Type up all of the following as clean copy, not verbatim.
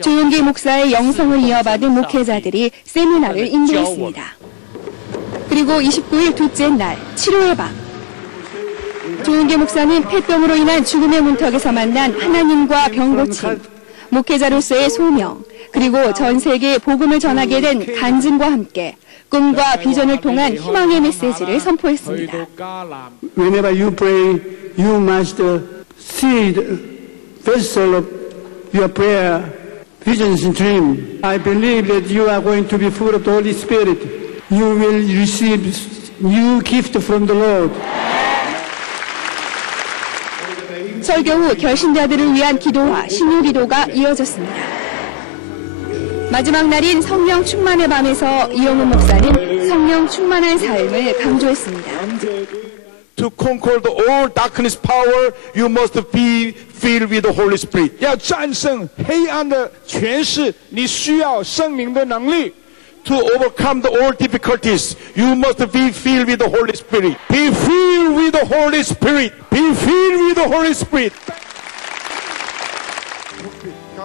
조용기 목사의 영성을 이어받은 목회자들이 세미나를 인도했습니다. 그리고 29일 둘째 날 치료의 밤. 조용기 목사는 폐병으로 인한 죽음의 문턱에서 만난 하나님과 병고침, 목회자로서의 소명, 그리고 전 세계에 복음을 전하게 된 간증과 함께 꿈과 비전을 통한 희망의 메시지를 선포했습니다. Whenever you pray, you must see the vessel of your prayer, visions and dreams. I believe that you are going to be full of the Holy Spirit. You will receive new gift from the Lord. 설교 후 결신자들을 위한 기도와 신유기도가 이어졌습니다. 마지막 날인 성령 충만의 밤에서 이영훈 목사는 성령 충만한 삶을 강조했습니다. To conquer the all darkness power, you must be filled with the Holy Spirit. 要战胜黑暗的权势，你需要圣灵的能力。To overcome the all difficulties, you must be filled with the Holy Spirit. Be filled with the Holy Spirit. Be filled with the Holy Spirit.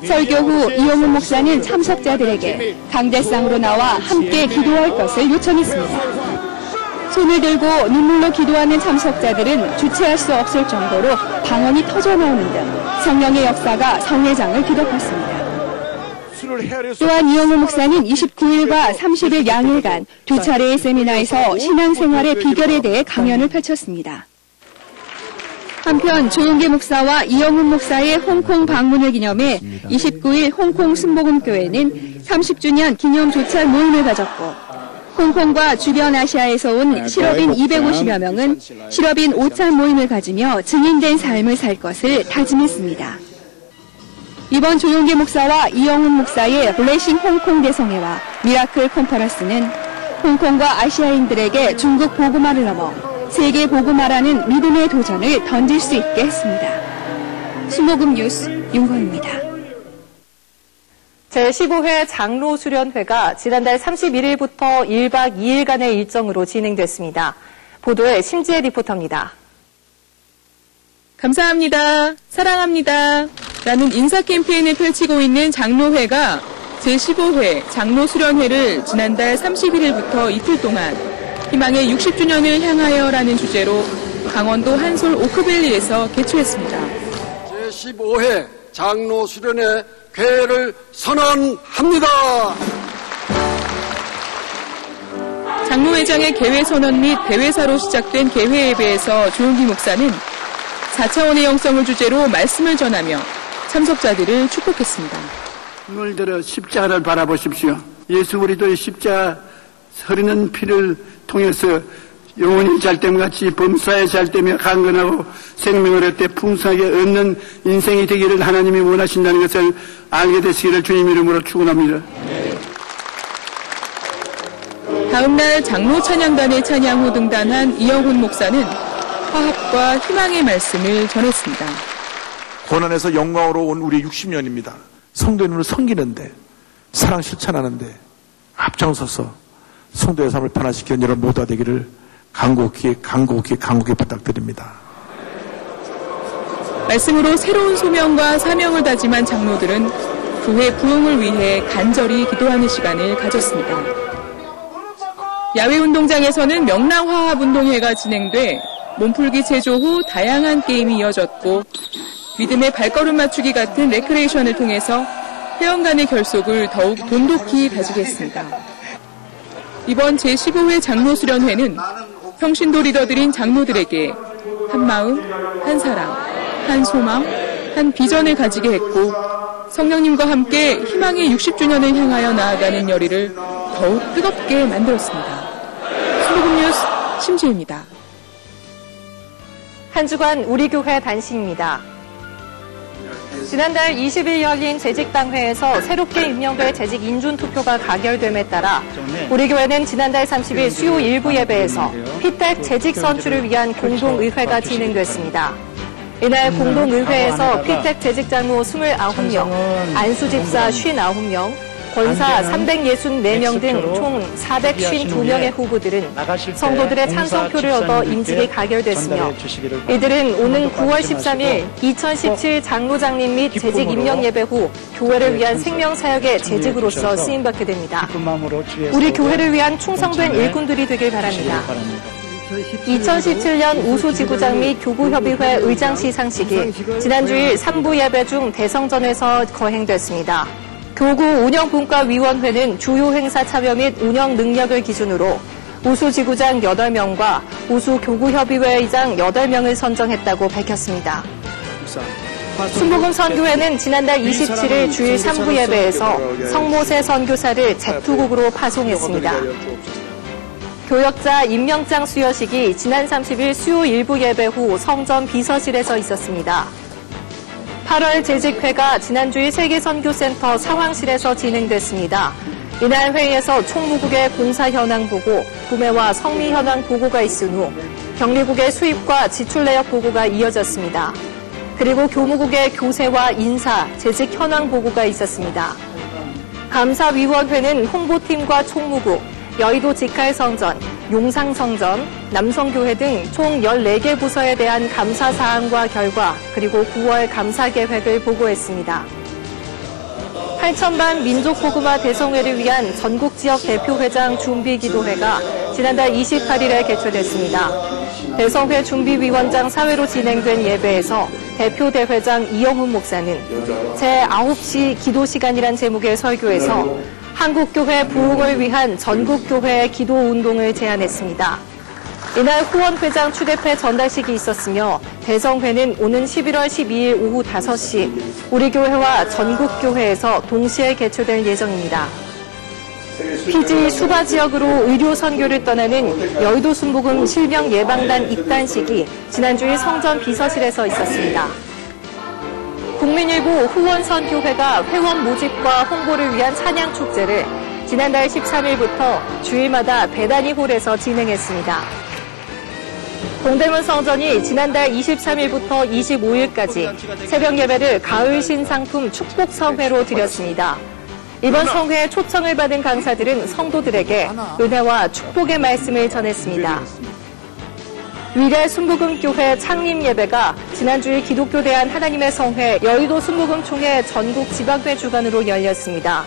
설교 후 이영훈 목사는 참석자들에게 강대상으로 나와 함께 기도할 것을 요청했습니다. 손을 들고 눈물로 기도하는 참석자들은 주체할 수 없을 정도로 방언이 터져나오는 등 성령의 역사가 성회장을 뒤덮었습니다. 또한 이영훈 목사는 29일과 30일 양일간 두 차례의 세미나에서 신앙생활의 비결에 대해 강연을 펼쳤습니다. 한편 조용기 목사와 이영훈 목사의 홍콩 방문을 기념해 29일 홍콩 순복음교회는 30주년 기념 조찰 모임을 가졌고 홍콩과 주변 아시아에서 온 실업인 250여 명은 실업인 오찬 모임을 가지며 증인된 삶을 살 것을 다짐했습니다. 이번 조용기 목사와 이영훈 목사의 블레싱 홍콩 대성회와 미라클 컨퍼런스는 홍콩과 아시아인들에게 중국 복음화를 넘어 세계 복음화라는 믿음의 도전을 던질 수 있게 했습니다. 순복음 뉴스 윤건입니다. 제15회 장로 수련회가 지난달 31일부터 1박 2일간의 일정으로 진행됐습니다. 보도에 심지혜 리포터입니다. 감사합니다. 사랑합니다. 라는 인사 캠페인을 펼치고 있는 장로회가 제15회 장로수련회를 지난달 31일부터 이틀 동안 희망의 60주년을 향하여라는 주제로 강원도 한솔 오크밸리에서 개최했습니다. 제15회 장로수련회 개회를 선언합니다. 장로회장의 개회 선언 및 대회사로 시작된 개회 예배에서 조용기 목사는 4차원의 영성을 주제로 말씀을 전하며 참석자들을 축복했습니다. 눈을 들어 십자가를 바라보십시오. 예수 그리스도의 십자가 흐르는 피를 통해서 영혼이 잘됨같이 범사에 잘되며 강건하고 생명을 얻되 풍성하게 얻는 인생이 되기를 하나님이 원하신다는 것을 알게 되시기를 주님 이름으로 축원합니다. 다음 날 장로 찬양단의 찬양 후 등단한 이영훈 목사는 화합과 희망의 말씀을 전했습니다. 고난에서 영광으로 온 우리 60년입니다. 성도님을 섬기는데, 사랑 실천하는데 앞장서서 성도의 삶을 변화시키는 여러분 모두가 되기를 간곡히 부탁드립니다. 말씀으로 새로운 소명과 사명을 다짐한 장로들은 교회 부흥을 위해 간절히 기도하는 시간을 가졌습니다. 야외운동장에서는 명랑화합운동회가 진행돼 몸풀기 체조 후 다양한 게임이 이어졌고 믿음의 발걸음 맞추기 같은 레크레이션을 통해서 회원 간의 결속을 더욱 돈독히 다지게 했습니다. 이번 제15회 장로수련회는 평신도 리더들인 장로들에게 한 마음, 한 사랑, 한 소망, 한 비전을 가지게 했고 성령님과 함께 희망의 60주년을 향하여 나아가는 열의를 더욱 뜨겁게 만들었습니다. 순복음 뉴스 심지혜입니다. 한 주간 우리 교회 단신입니다. 지난달 20일 열린 재직당회에서 새롭게 임명될 재직 인준투표가 가결됨에 따라 우리 교회는 지난달 30일 수요 일부 예배에서 피택 재직 선출을 위한 공동의회가 진행됐습니다. 이날 공동의회에서 피택 재직 장로 29명, 안수 집사 59명, 권사 364명 등 총 452명의 후보들은 성도들의 찬성표를 얻어 임직이 가결됐으며 이들은 오는 9월 13일 2017 장로장님 및 재직 임명 예배 후 교회를 위한 생명사역의 재직으로서 쓰임받게 됩니다. 우리 교회를 위한 충성된 일꾼들이 되길 바랍니다. 2017년 우수지구장 및 교구협의회 의장 시상식이 지난주일 3부 예배 중 대성전에서 거행됐습니다. 교구 운영분과위원회는 주요 행사 참여 및 운영 능력을 기준으로 우수지구장 8명과 우수교구협의회 의장 8명을 선정했다고 밝혔습니다. 순복음 선교회는 지난달 27일 주일 3부 예배에서 성모세 선교사를 제투국으로 파송했습니다. 교역자 임명장 수여식이 지난 30일 수요 1부 예배 후 성전 비서실에서 있었습니다. 8월 재직회가 지난주일 세계선교센터 상황실에서 진행됐습니다. 이날 회의에서 총무국의 본사 현황 보고, 구매와 성미 현황 보고가 있은 후 경리국의 수입과 지출 내역 보고가 이어졌습니다. 그리고 교무국의 교세와 인사, 재직 현황 보고가 있었습니다. 감사위원회는 홍보팀과 총무국, 여의도 직할성전, 용상성전, 남성교회 등 총 14개 부서에 대한 감사사항과 결과, 그리고 9월 감사계획을 보고했습니다. 8,000반 민족복음화 대성회를 위한 전국지역 대표회장 준비기도회가 지난달 28일에 개최됐습니다. 대성회 준비위원장 사회로 진행된 예배에서 대표대회장 이영훈 목사는 제9시 기도시간이란 제목의 설교에서 한국교회 부흥을 위한 전국교회의 기도운동을 제안했습니다. 이날 후원회장 추대패 전달식이 있었으며 대성회는 오는 11월 12일 오후 5시 우리 교회와 전국교회에서 동시에 개최될 예정입니다. 피지 수바 지역으로 의료 선교를 떠나는 여의도 순복음 실명 예방단 입단식이 지난주일 성전 비서실에서 있었습니다. 국민일보 후원선교회가 회원 모집과 홍보를 위한 찬양축제를 지난달 13일부터 주일마다 배단위홀에서 진행했습니다. 동대문 성전이 지난달 23일부터 25일까지 새벽 예배를 가을 신상품 축복성회로 드렸습니다. 이번 성회에 초청을 받은 강사들은 성도들에게 은혜와 축복의 말씀을 전했습니다. 위례 순복음교회 창립 예배가 지난주일 기독교 대한 하나님의 성회 여의도 순복음총회 전국 지방회 주관으로 열렸습니다.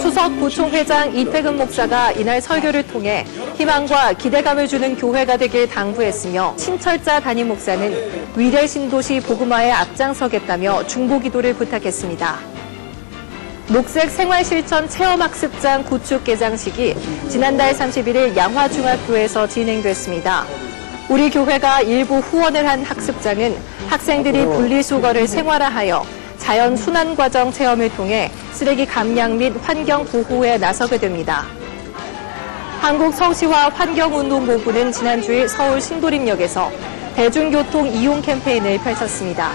수석 부총회장 이태근 목사가 이날 설교를 통해 희망과 기대감을 주는 교회가 되길 당부했으며 신철자 담임 목사는 위례 신도시 복음화에 앞장서겠다며 중보기도를 부탁했습니다. 녹색 생활실천 체험학습장 구축 개장식이 지난달 31일 양화중학교에서 진행됐습니다. 우리 교회가 일부 후원을 한 학습장은 학생들이 분리수거를 생활화하여 자연 순환과정 체험을 통해 쓰레기 감량 및 환경 보호에 나서게 됩니다. 한국서시화 환경운동본부는 지난주일 서울 신도림역에서 대중교통 이용 캠페인을 펼쳤습니다.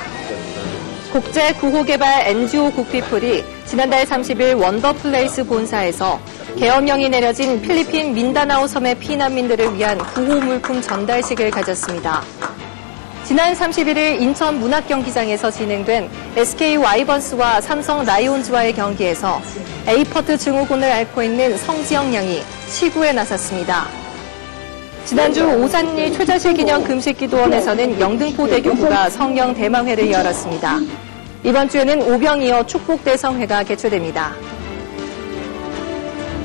국제구호개발 NGO 국피풀이 지난달 30일 원더플레이스 본사에서 계엄령이 내려진 필리핀 민다나오 섬의 피난민들을 위한 구호물품 전달식을 가졌습니다. 지난 31일 인천 문학경기장에서 진행된 SK 와이번스와 삼성 라이온즈와의 경기에서 에이퍼트 증후군을 앓고 있는 성지영 양이 시구에 나섰습니다. 지난주 오산리 최자실 기념 금식기도원에서는 영등포대교구가 성령 대망회를 열었습니다. 이번 주에는 오병이어 축복대성회가 개최됩니다.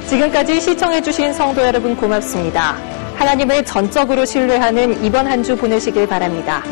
지금까지 시청해주신 성도 여러분 고맙습니다. 하나님을 전적으로 신뢰하는 이번 한 주 보내시길 바랍니다.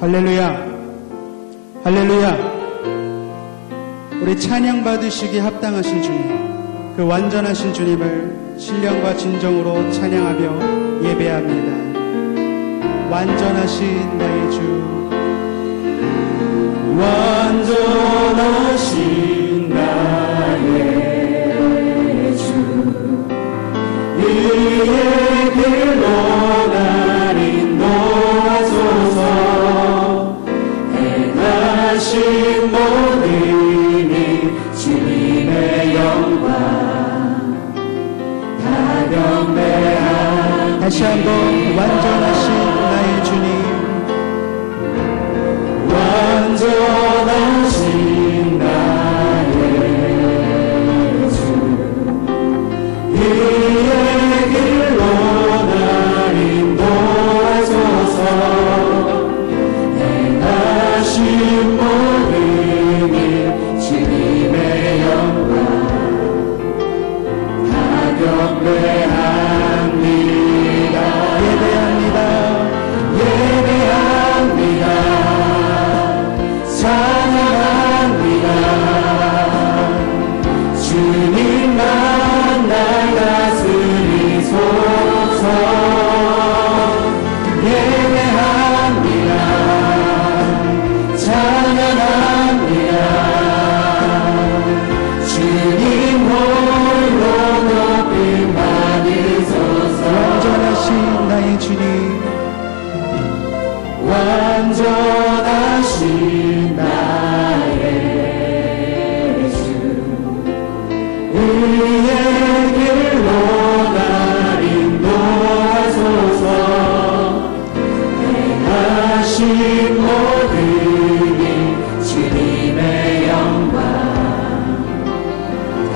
할렐루야, 할렐루야. 우리 찬양 받으시기 합당하신 주님, 그 완전하신 주님을 신령과 진정으로 찬양하며 예배합니다. 완전하신 나의 주, 완전하신 나의 주, 이의 길로 날 인도하소서. 행하신 모든 일 주님의 영광 다 경배하. 다시 한번 완전하신 나의 주님, 완전하신 나의 주, 이의 길로 날 인도하소서. 행하신 모든 일 주님의 영광 다 경배합니다. 예배합니다. 예배합니다. 찬양합니다. 주님만 날 다스리소서. 예배합니다. 찬양합니다. 주님 홀로 높임 받으소서. 완전하신 나의 주님, 완전하신 나의 주, 의의 길로 날 인도하소서. 행하신 모든 일 주님의 영광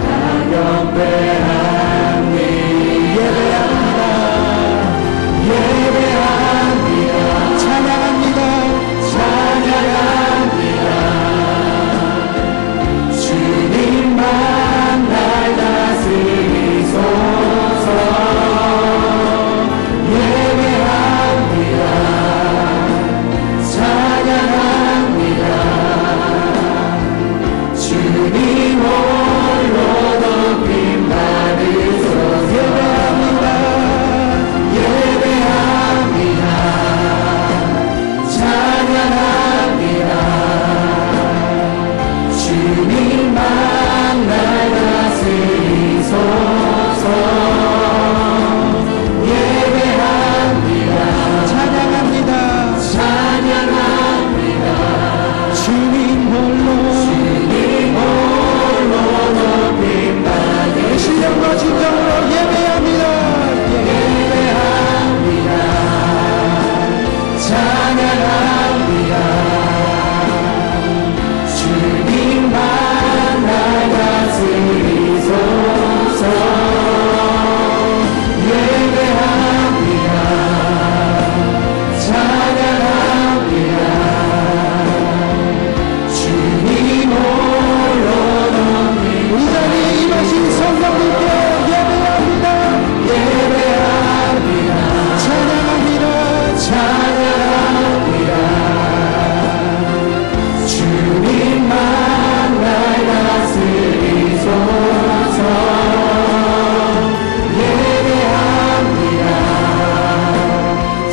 다 경배합니다. 예배합니다. 예배합니다. 찬양합니다. 찬양합니다. 주님만 날 다스리소서. 예배합니다. 찬양합니다. 주님 홀로 높임 받으소서. 예배합니다. 예배합니다. 찬양합니다. 주님만 날 다스리소서. 예배합니다. 찬양합니다. 찬양합니다. 주님 홀로 높임 받으소서. 신령과 진정으로 예배합니다. 예배합니다. 찬양합니다. 주님만 날 다스리소서. 예배합니다. 찬양합니다. 주님 홀로 높임. 우리 자리에 임하신 성령님께 예배합니다. 예배합니다. 찬양합니다. 찬양합니다. 주님만 날 다스리소서. 예배합니다.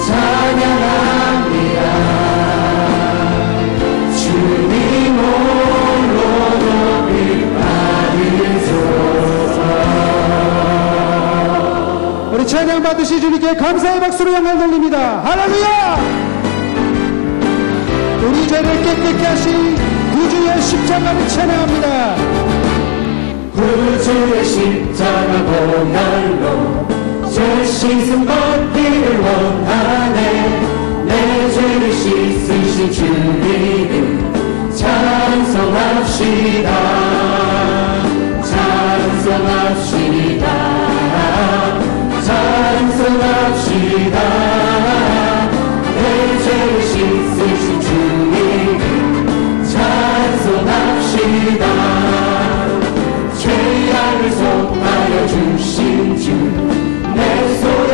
찬양합니다. 주님 홀로 높임 받으소서. 우리 찬양 받으시 주님께 감사의 박수로 영광 돌립니다. 할렐루야! 우리 죄를 깨끗게 하신 구주의 십자가를 찬양합니다. 구주의 십자가 보혈로 죄 씻음 받기를 원하네. 내 죄를 씻으신 주님을 찬송합시다. 찬송합시다. 찬송합시다. 내 죄를 씻으신 주님을 찬송합시다. 죄악을 속하여 주신 주, 내 손에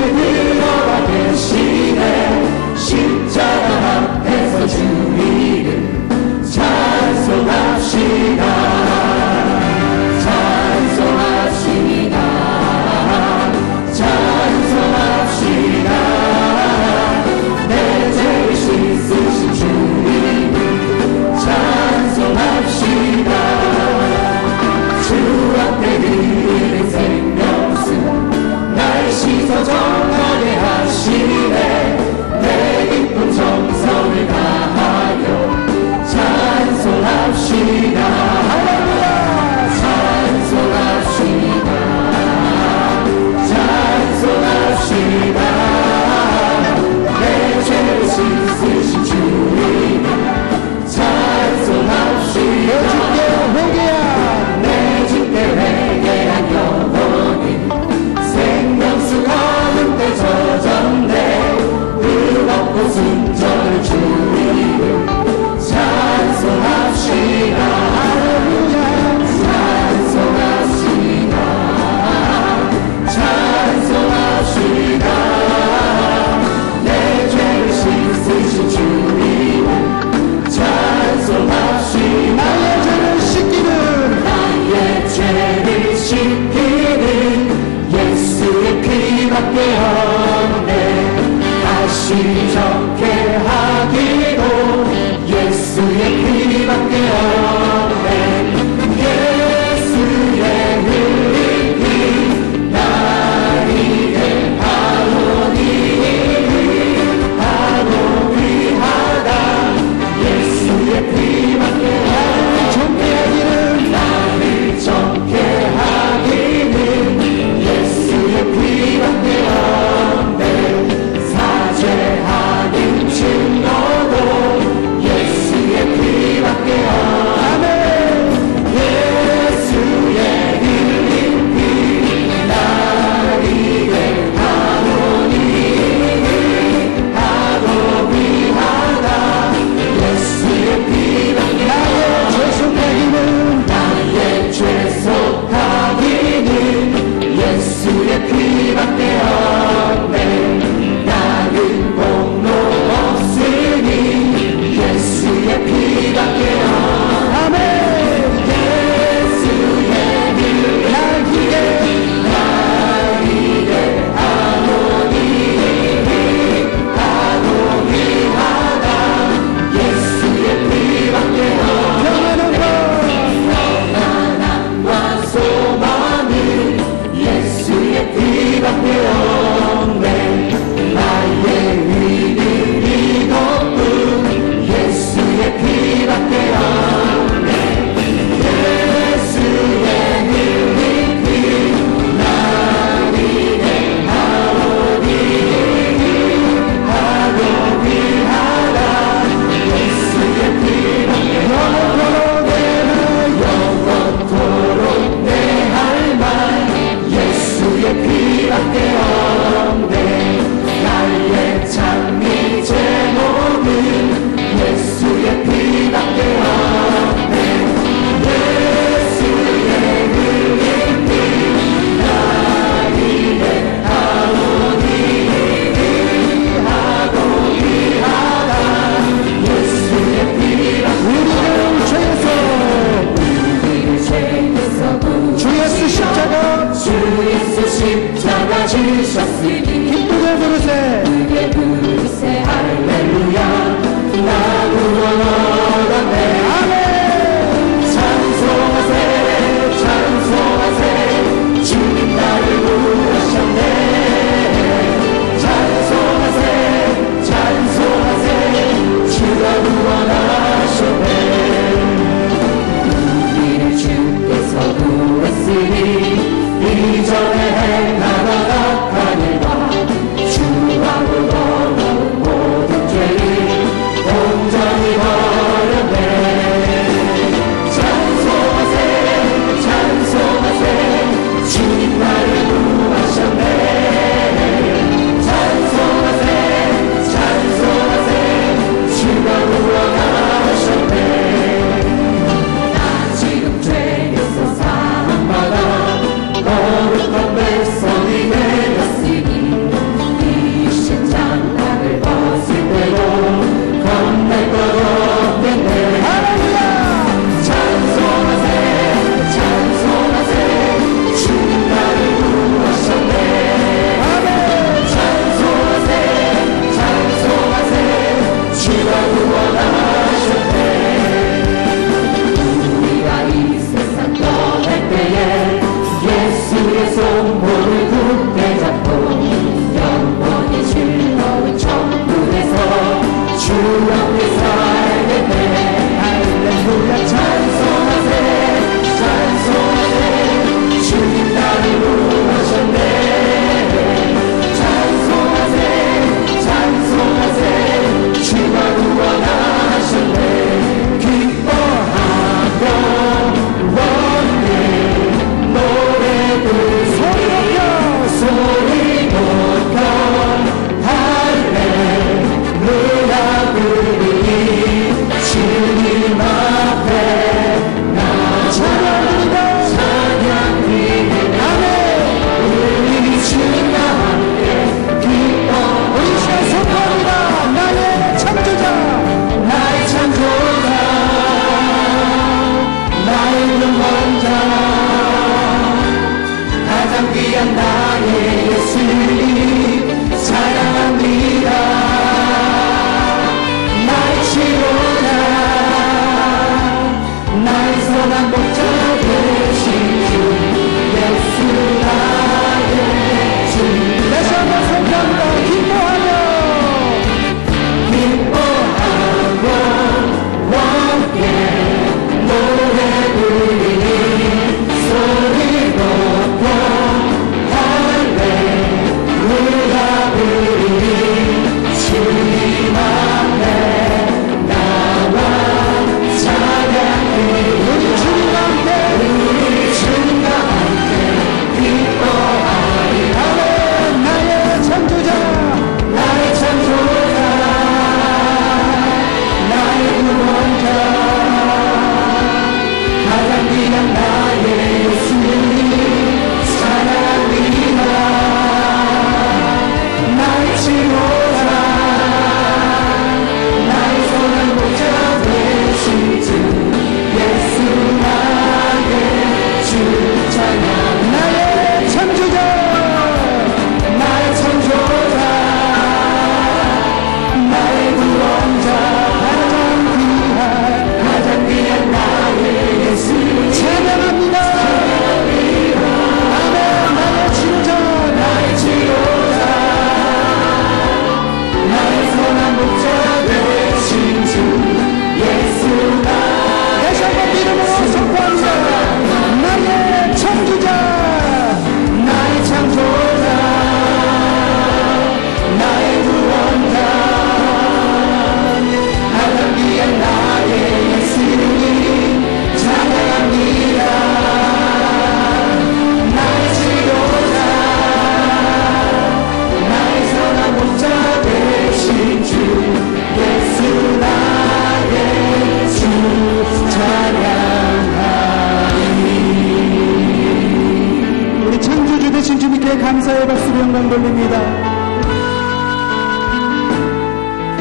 되신 주님께 감사의 박수로 영광 돌립니다.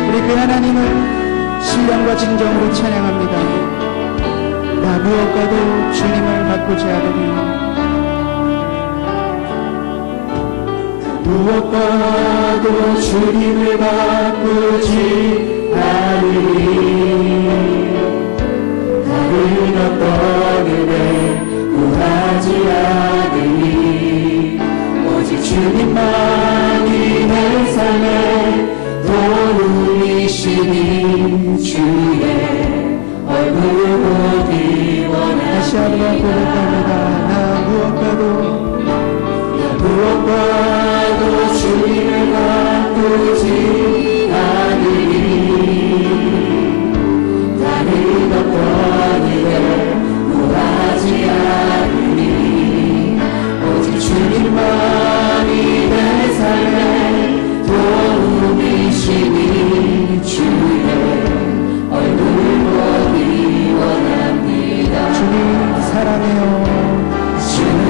우리 그 하나님을 신령과 진정으로 찬양합니다. 나 무엇과도 주님을 바꾸지 않으리. 무엇과도 주님을 바꾸지 않으리. 다른 어떤 은혜 구하지 않으리. 오직 주님만이 내 삶의 도움이시니 주의 얼굴을 보기 원하니. 다시 한번 고백합니다. 나 무엇과도 주님을 바꾸지 않으리. 다른 어떤 일에 구하지 않으리. 오직 주님만이 내 삶의 도움이시니 주의 얼굴을 보기 원합니다. 주님 사랑해요. 주님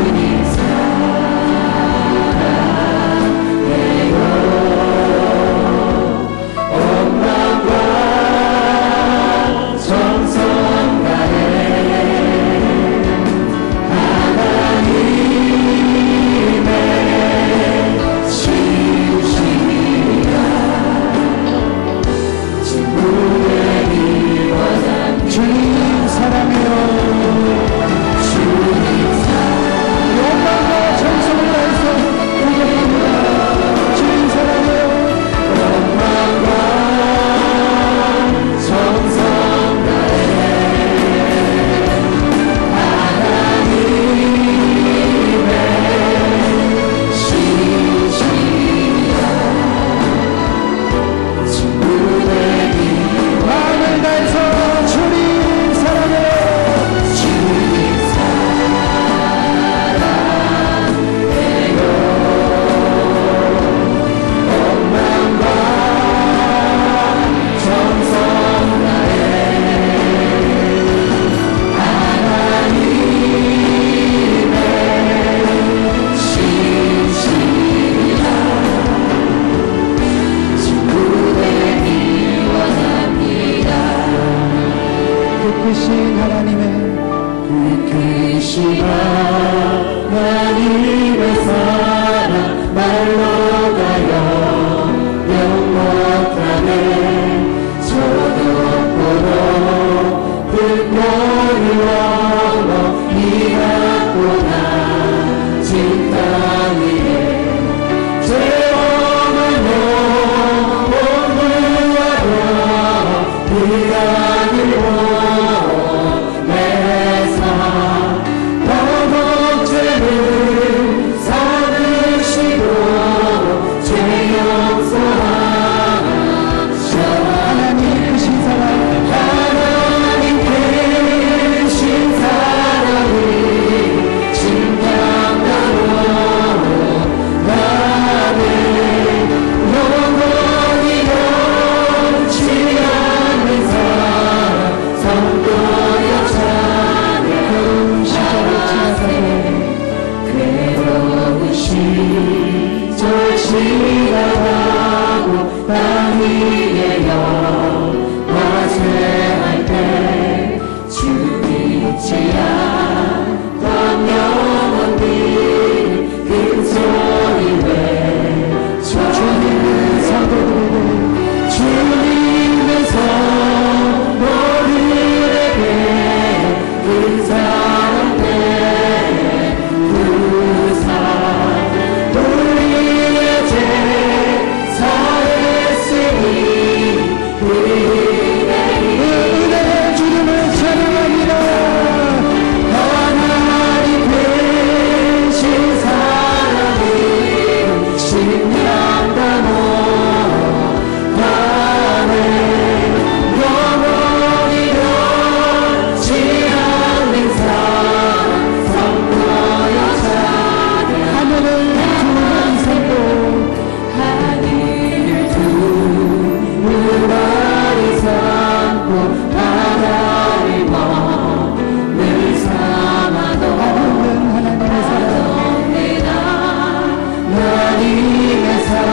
하나님의 사랑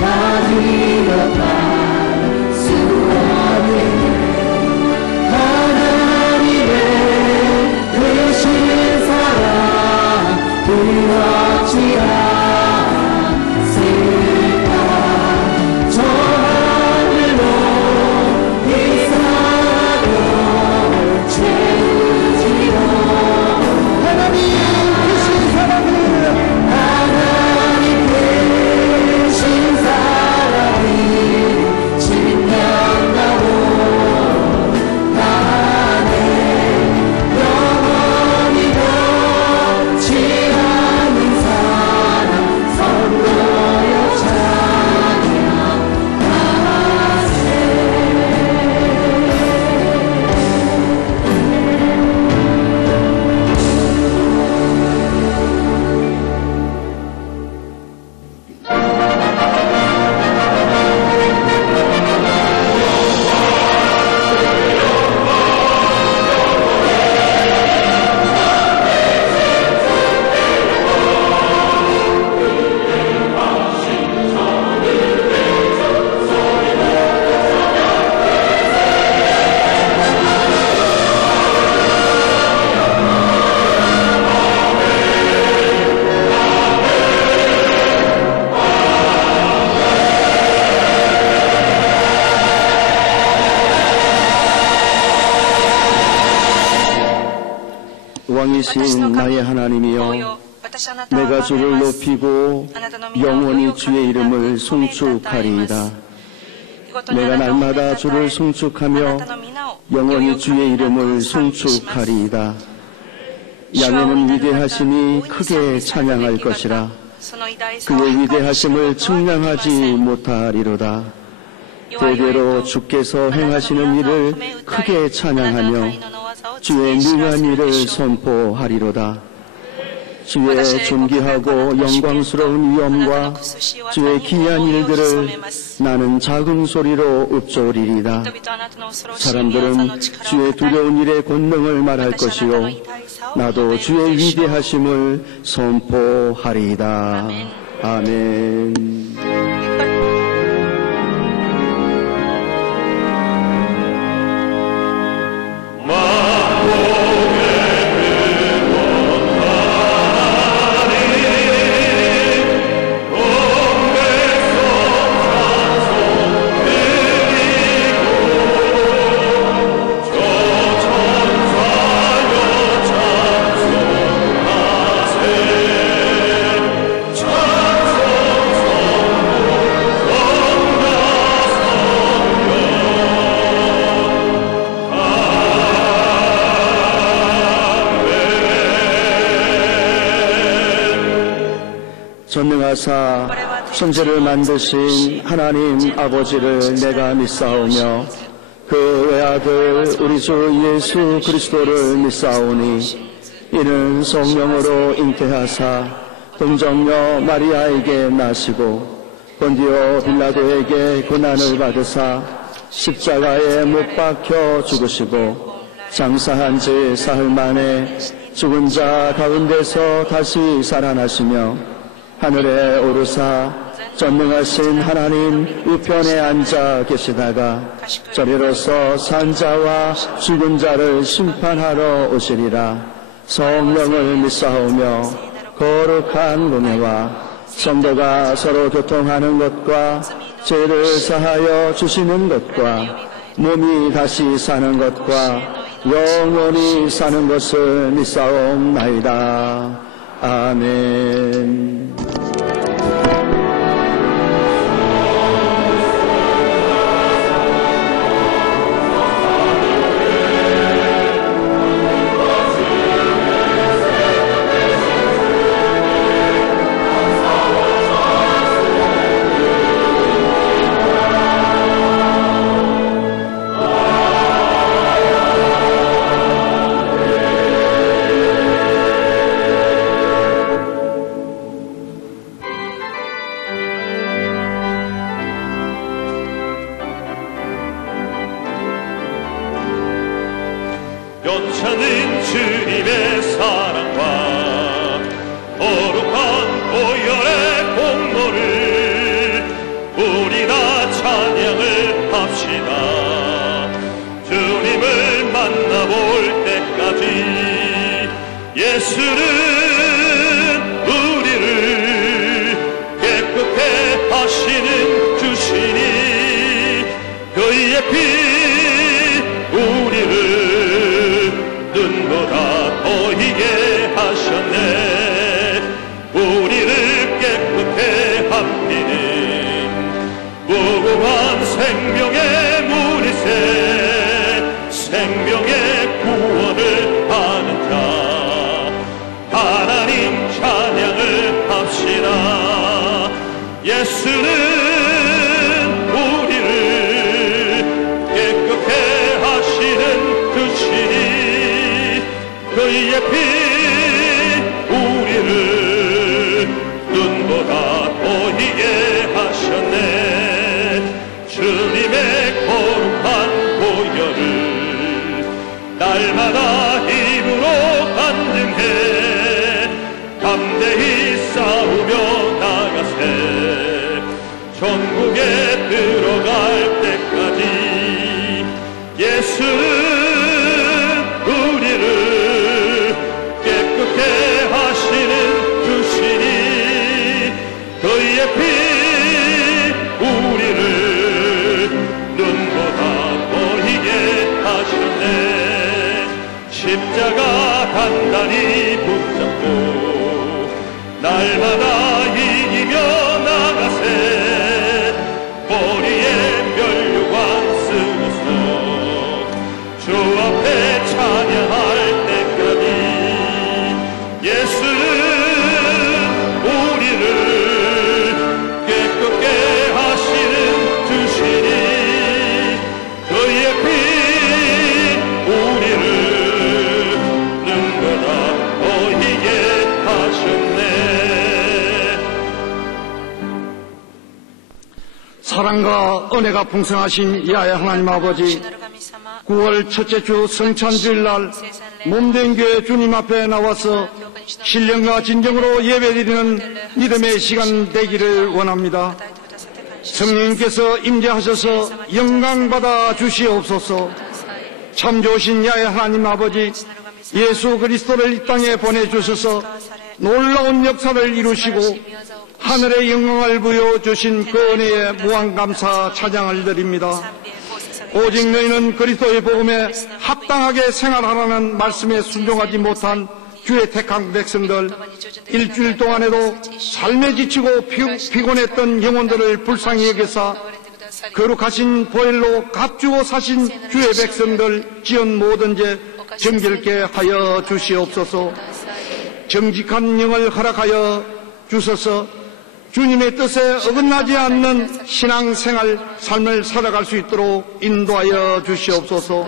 나 이어갈 수 없네. 하나님의 되신 사랑 두렵지 않을까. 저 하늘 높이 사랑으로 채우지요. 하나님 되신 사랑을 하나님 되신 사랑이 진명나오 나네 영원히 변치 않는 사랑 선도여 왕이신 나의 하나님이여, 내가 주를 높이고 영원히 주의 이름을 송축하리이다. 내가 날마다 주를 송축하며 영원히 주의 이름을 송축하리이다. 야훼는 위대하심이 크게 찬양할 것이라. 그의 위대하심을 측량하지 못하리로다. 대대로 주께서 행하시는 일을 크게 찬양하며 주의 능한 일을 선포하리로다. 주의 존귀하고 영광스러운 위엄과 주의 기이한 일들을 나는 작은 소리로 읊조리리다. 사람들은 주의 두려운 일의 권능을 말할 것이요 나도 주의 위대하심을 선포하리이다. 아멘. 전능하사 천지를 만드신 하나님 아버지를 내가 믿사오며 그 외아들 우리 주 예수 그리스도를 믿사오니 이는 성령으로 잉태하사 동정녀 마리아에게 나시고 본디오 빌라도에게 고난을 받으사 십자가에 못 박혀 죽으시고 장사한 지 사흘 만에 죽은 자 가운데서 다시 살아나시며 하늘에 오르사 전능하신 하나님 우편에 앉아 계시다가 저리로서 산자와 죽은 자를 심판하러 오시리라. 성령을 믿사오며 거룩한 공예와 성도가 서로 교통하는 것과 죄를 사하여 주시는 것과 몸이 다시 사는 것과 영원히 사는 것을 믿사옵나이다. 아멘. 여차는 주님의 사랑과 거룩한 보혈의 예수는 우리를 깨끗해 하시는 주시니 그의 피 우리를 눈보다 보이게 하셨네. 우리를 깨끗해 한 피는 무궁한 생명의 물이세. 생명의 구원을 하는 자 하나님 찬양을 합시다. 예수는 우리를 깨끗해 하시는 주시니 그의 피 우리를 눈보다 보이게 하셨네. 주님의 거룩한 보혈을 날마다 힘으로 간증해 담대히 싸우며 나가세. 천국에 들어갈 때까지 예수는 우리를 깨끗해 하시는 주시니 그의 피 우리를 눈보다 보이게 하셨네. 십자가 단단히 붙잡고 날마다 이기며 나가세. 머리에 면류관 쓰고서 주 앞에 찬양할 때까지 예수는 우리를 깨끗게 하시는 주시니 그의 피 우리를 눈보다 보이게 하셨네. 사랑과 은혜가 풍성하신 야훼 하나님 아버지, 9월 첫째 주 성찬주일날 몸된 교회 주님 앞에 나와서 신령과 진정으로 예배드리는 믿음의 시간 되기를 원합니다. 성령님께서 임재하셔서 영광받아 주시옵소서. 참 좋으신 야훼 하나님 아버지, 예수 그리스도를 이 땅에 보내주셔서 놀라운 역사를 이루시고 하늘의 영광을 부여주신 그 은혜에 무한감사 찬양을 드립니다. 오직 너희는 그리스도의 복음에 합당하게 생활하라는 말씀에 순종하지 못한 주의 택한 백성들, 일주일 동안에도 삶에 지치고 피곤했던 영혼들을 불쌍히 여기사 거룩하신 보혈로 값주고 사신 주의 백성들 지은 모든 죄 정결케 하여 주시옵소서. 정직한 영을 허락하여 주셔서 주님의 뜻에 어긋나지 않는 신앙생활 삶을 살아갈 수 있도록 인도하여 주시옵소서.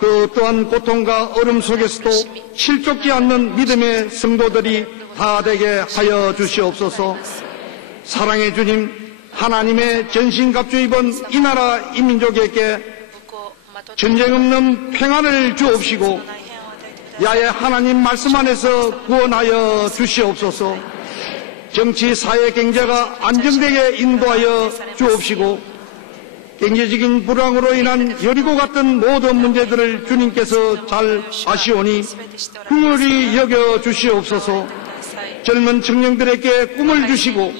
그 또한 고통과 어려움 속에서도 실족지 않는 믿음의 성도들이 다 되게 하여 주시옵소서. 사랑의 주님, 하나님의 전신갑주 입은 이 나라 이 민족에게 전쟁 없는 평안을 주옵시고 야훼 하나님 말씀 안에서 구원하여 주시옵소서. 정치, 사회, 경제가 안정되게 인도하여 주옵시고 경제적인 불황으로 인한 여리고 같은 모든 문제들을 주님께서 잘 아시오니 긍휼히 여겨 주시옵소서. 젊은 청년들에게 꿈을 주시고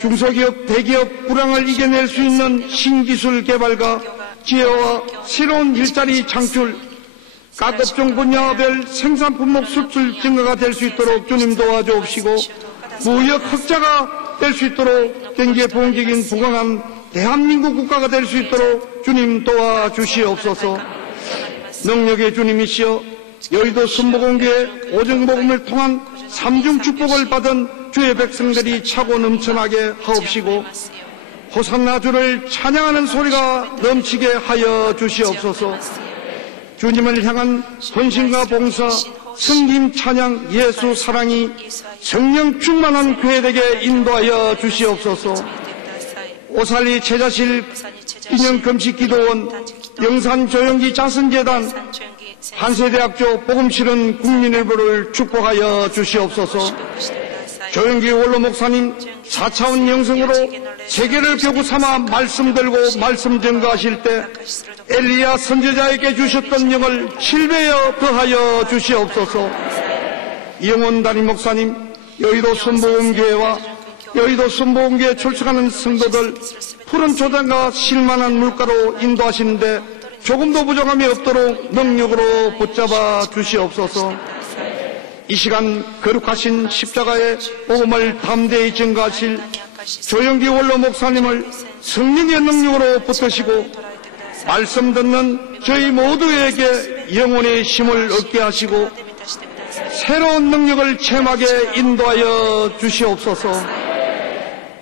중소기업, 대기업 불황을 이겨낼 수 있는 신기술 개발과 지혜와 새로운 일자리 창출, 각 업종 분야별 생산 품목 수출 증가가 될 수 있도록 주님 도와주옵시고 무역 흑자가 될 수 있도록 경제 부흥적인 부강한 대한민국 국가가 될 수 있도록 주님 도와주시옵소서. 능력의 주님이시여 여의도 순복음교회 오정복음을 통한 삼중 축복을 받은 주의 백성들이 차고 넘쳐나게 하옵시고 호산나 주를 찬양하는 소리가 넘치게 하여 주시옵소서. 주님을 향한 헌신과 봉사, 승김 찬양, 예수 사랑이 성령 충만한 교회되게 인도하여 주시옵소서. 오살리 제자실 기념금식기도원, 영산조영기 자선재단, 한세대학교 복음실은 국민일보를 축복하여 주시옵소서. 조영기 원로 목사님 4차원 영성으로 세계를 벽우 삼아 말씀 들고 말씀 전가하실 때 엘리야 선지자에게 주셨던 영을 7배여 더하여 주시옵소서. 이영원 담임 목사님, 여의도 순복음교회와 여의도 순복음교회에 출석하는 성도들 푸른 초장과 실만한 물가로 인도하시는데 조금도 부족함이 없도록 능력으로 붙잡아 주시옵소서. 이 시간 거룩하신 십자가의 복음을 담대히 증거하실 조영기 원로 목사님을 성령의 능력으로 붙드시고 말씀 듣는 저희 모두에게 영혼의 힘을 얻게 하시고 새로운 능력을 체험하게 인도하여 주시옵소서.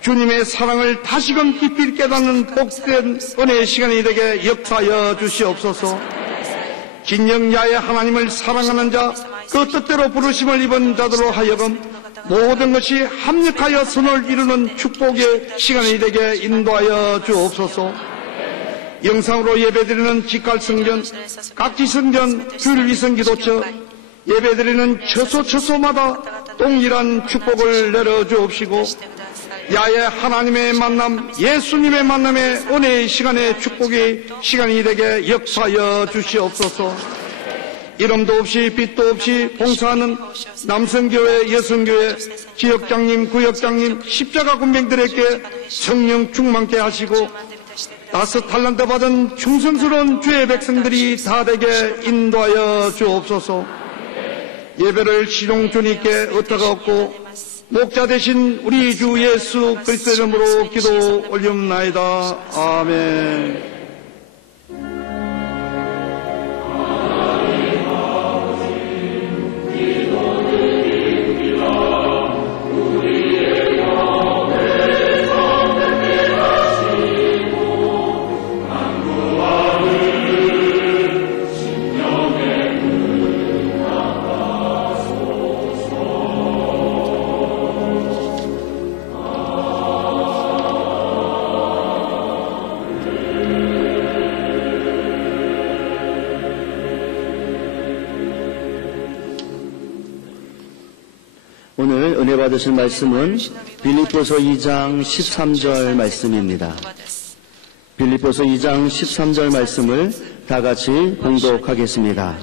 주님의 사랑을 다시금 깊이 깨닫는 복된 은혜의 시간이 되게 역사하여 주시옵소서. 진영야의 하나님을 사랑하는 자, 그 뜻대로 부르심을 입은 자들로 하여금 모든 것이 합력하여 선을 이루는 축복의 시간이 되게 인도하여 주옵소서. 영상으로 예배드리는 직갈성전, 각지성전, 주일위성기도처, 예배드리는 처소처소마다 동일한 축복을 내려주옵시고 야외 하나님의 만남, 예수님의 만남의 은혜의 시간의 축복의 시간이 되게 역사하여 주시옵소서. 이름도 없이 빛도 없이 봉사하는 남성교회, 여성교회, 지역장님, 구역장님, 십자가 군병들에게 성령 충만케 하시고 5 달란트 받은 충성스러운 주의 백성들이 다 되게 인도하여 주옵소서. 예배를 시종 주님께 의탁하옵고 목자 되신 우리 주 예수 그리스도 이름으로 기도 올리옵나이다. 아멘. 오늘 은혜 받으실 말씀은 빌립보서 2장 13절 말씀입니다. 빌립보서 2장 13절 말씀을 다 같이 봉독하겠습니다.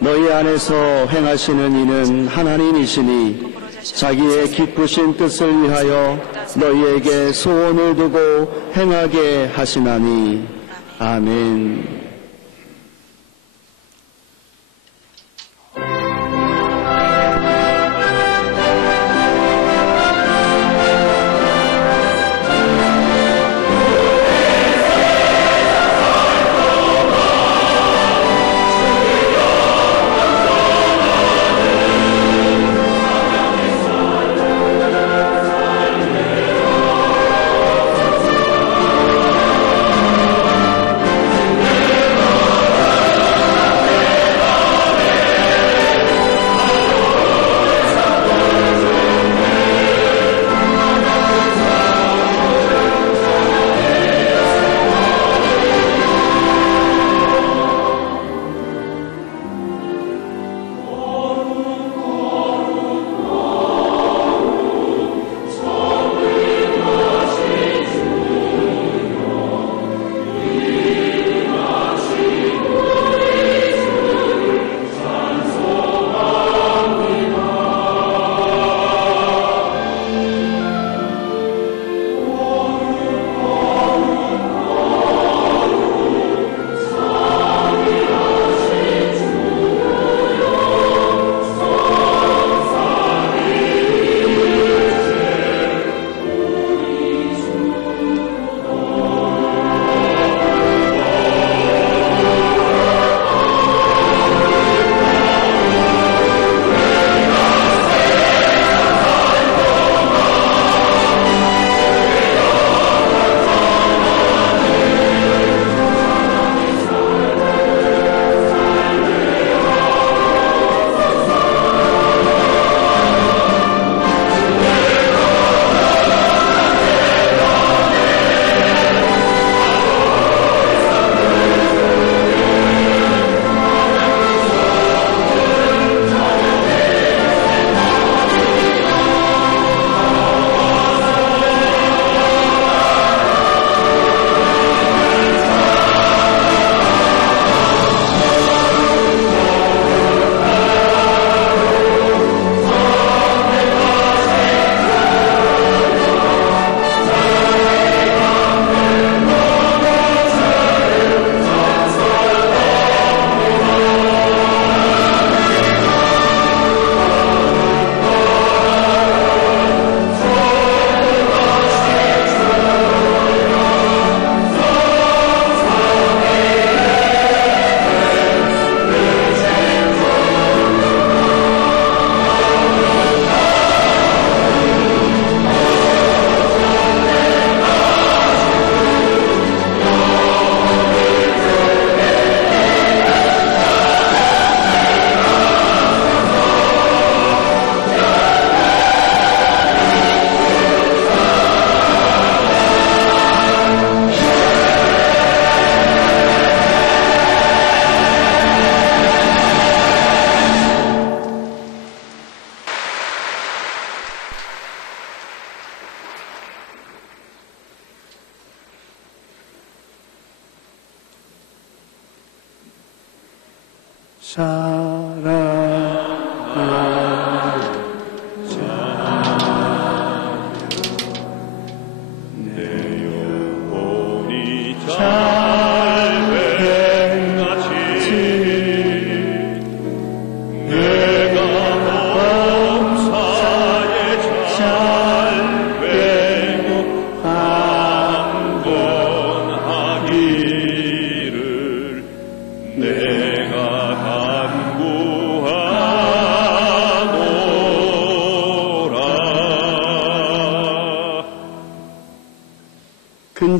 너희 안에서 행하시는 이는 하나님이시니 자기의 기쁘신 뜻을 위하여 너희에게 소원을 두고 행하게 하시나니. 아멘. 네.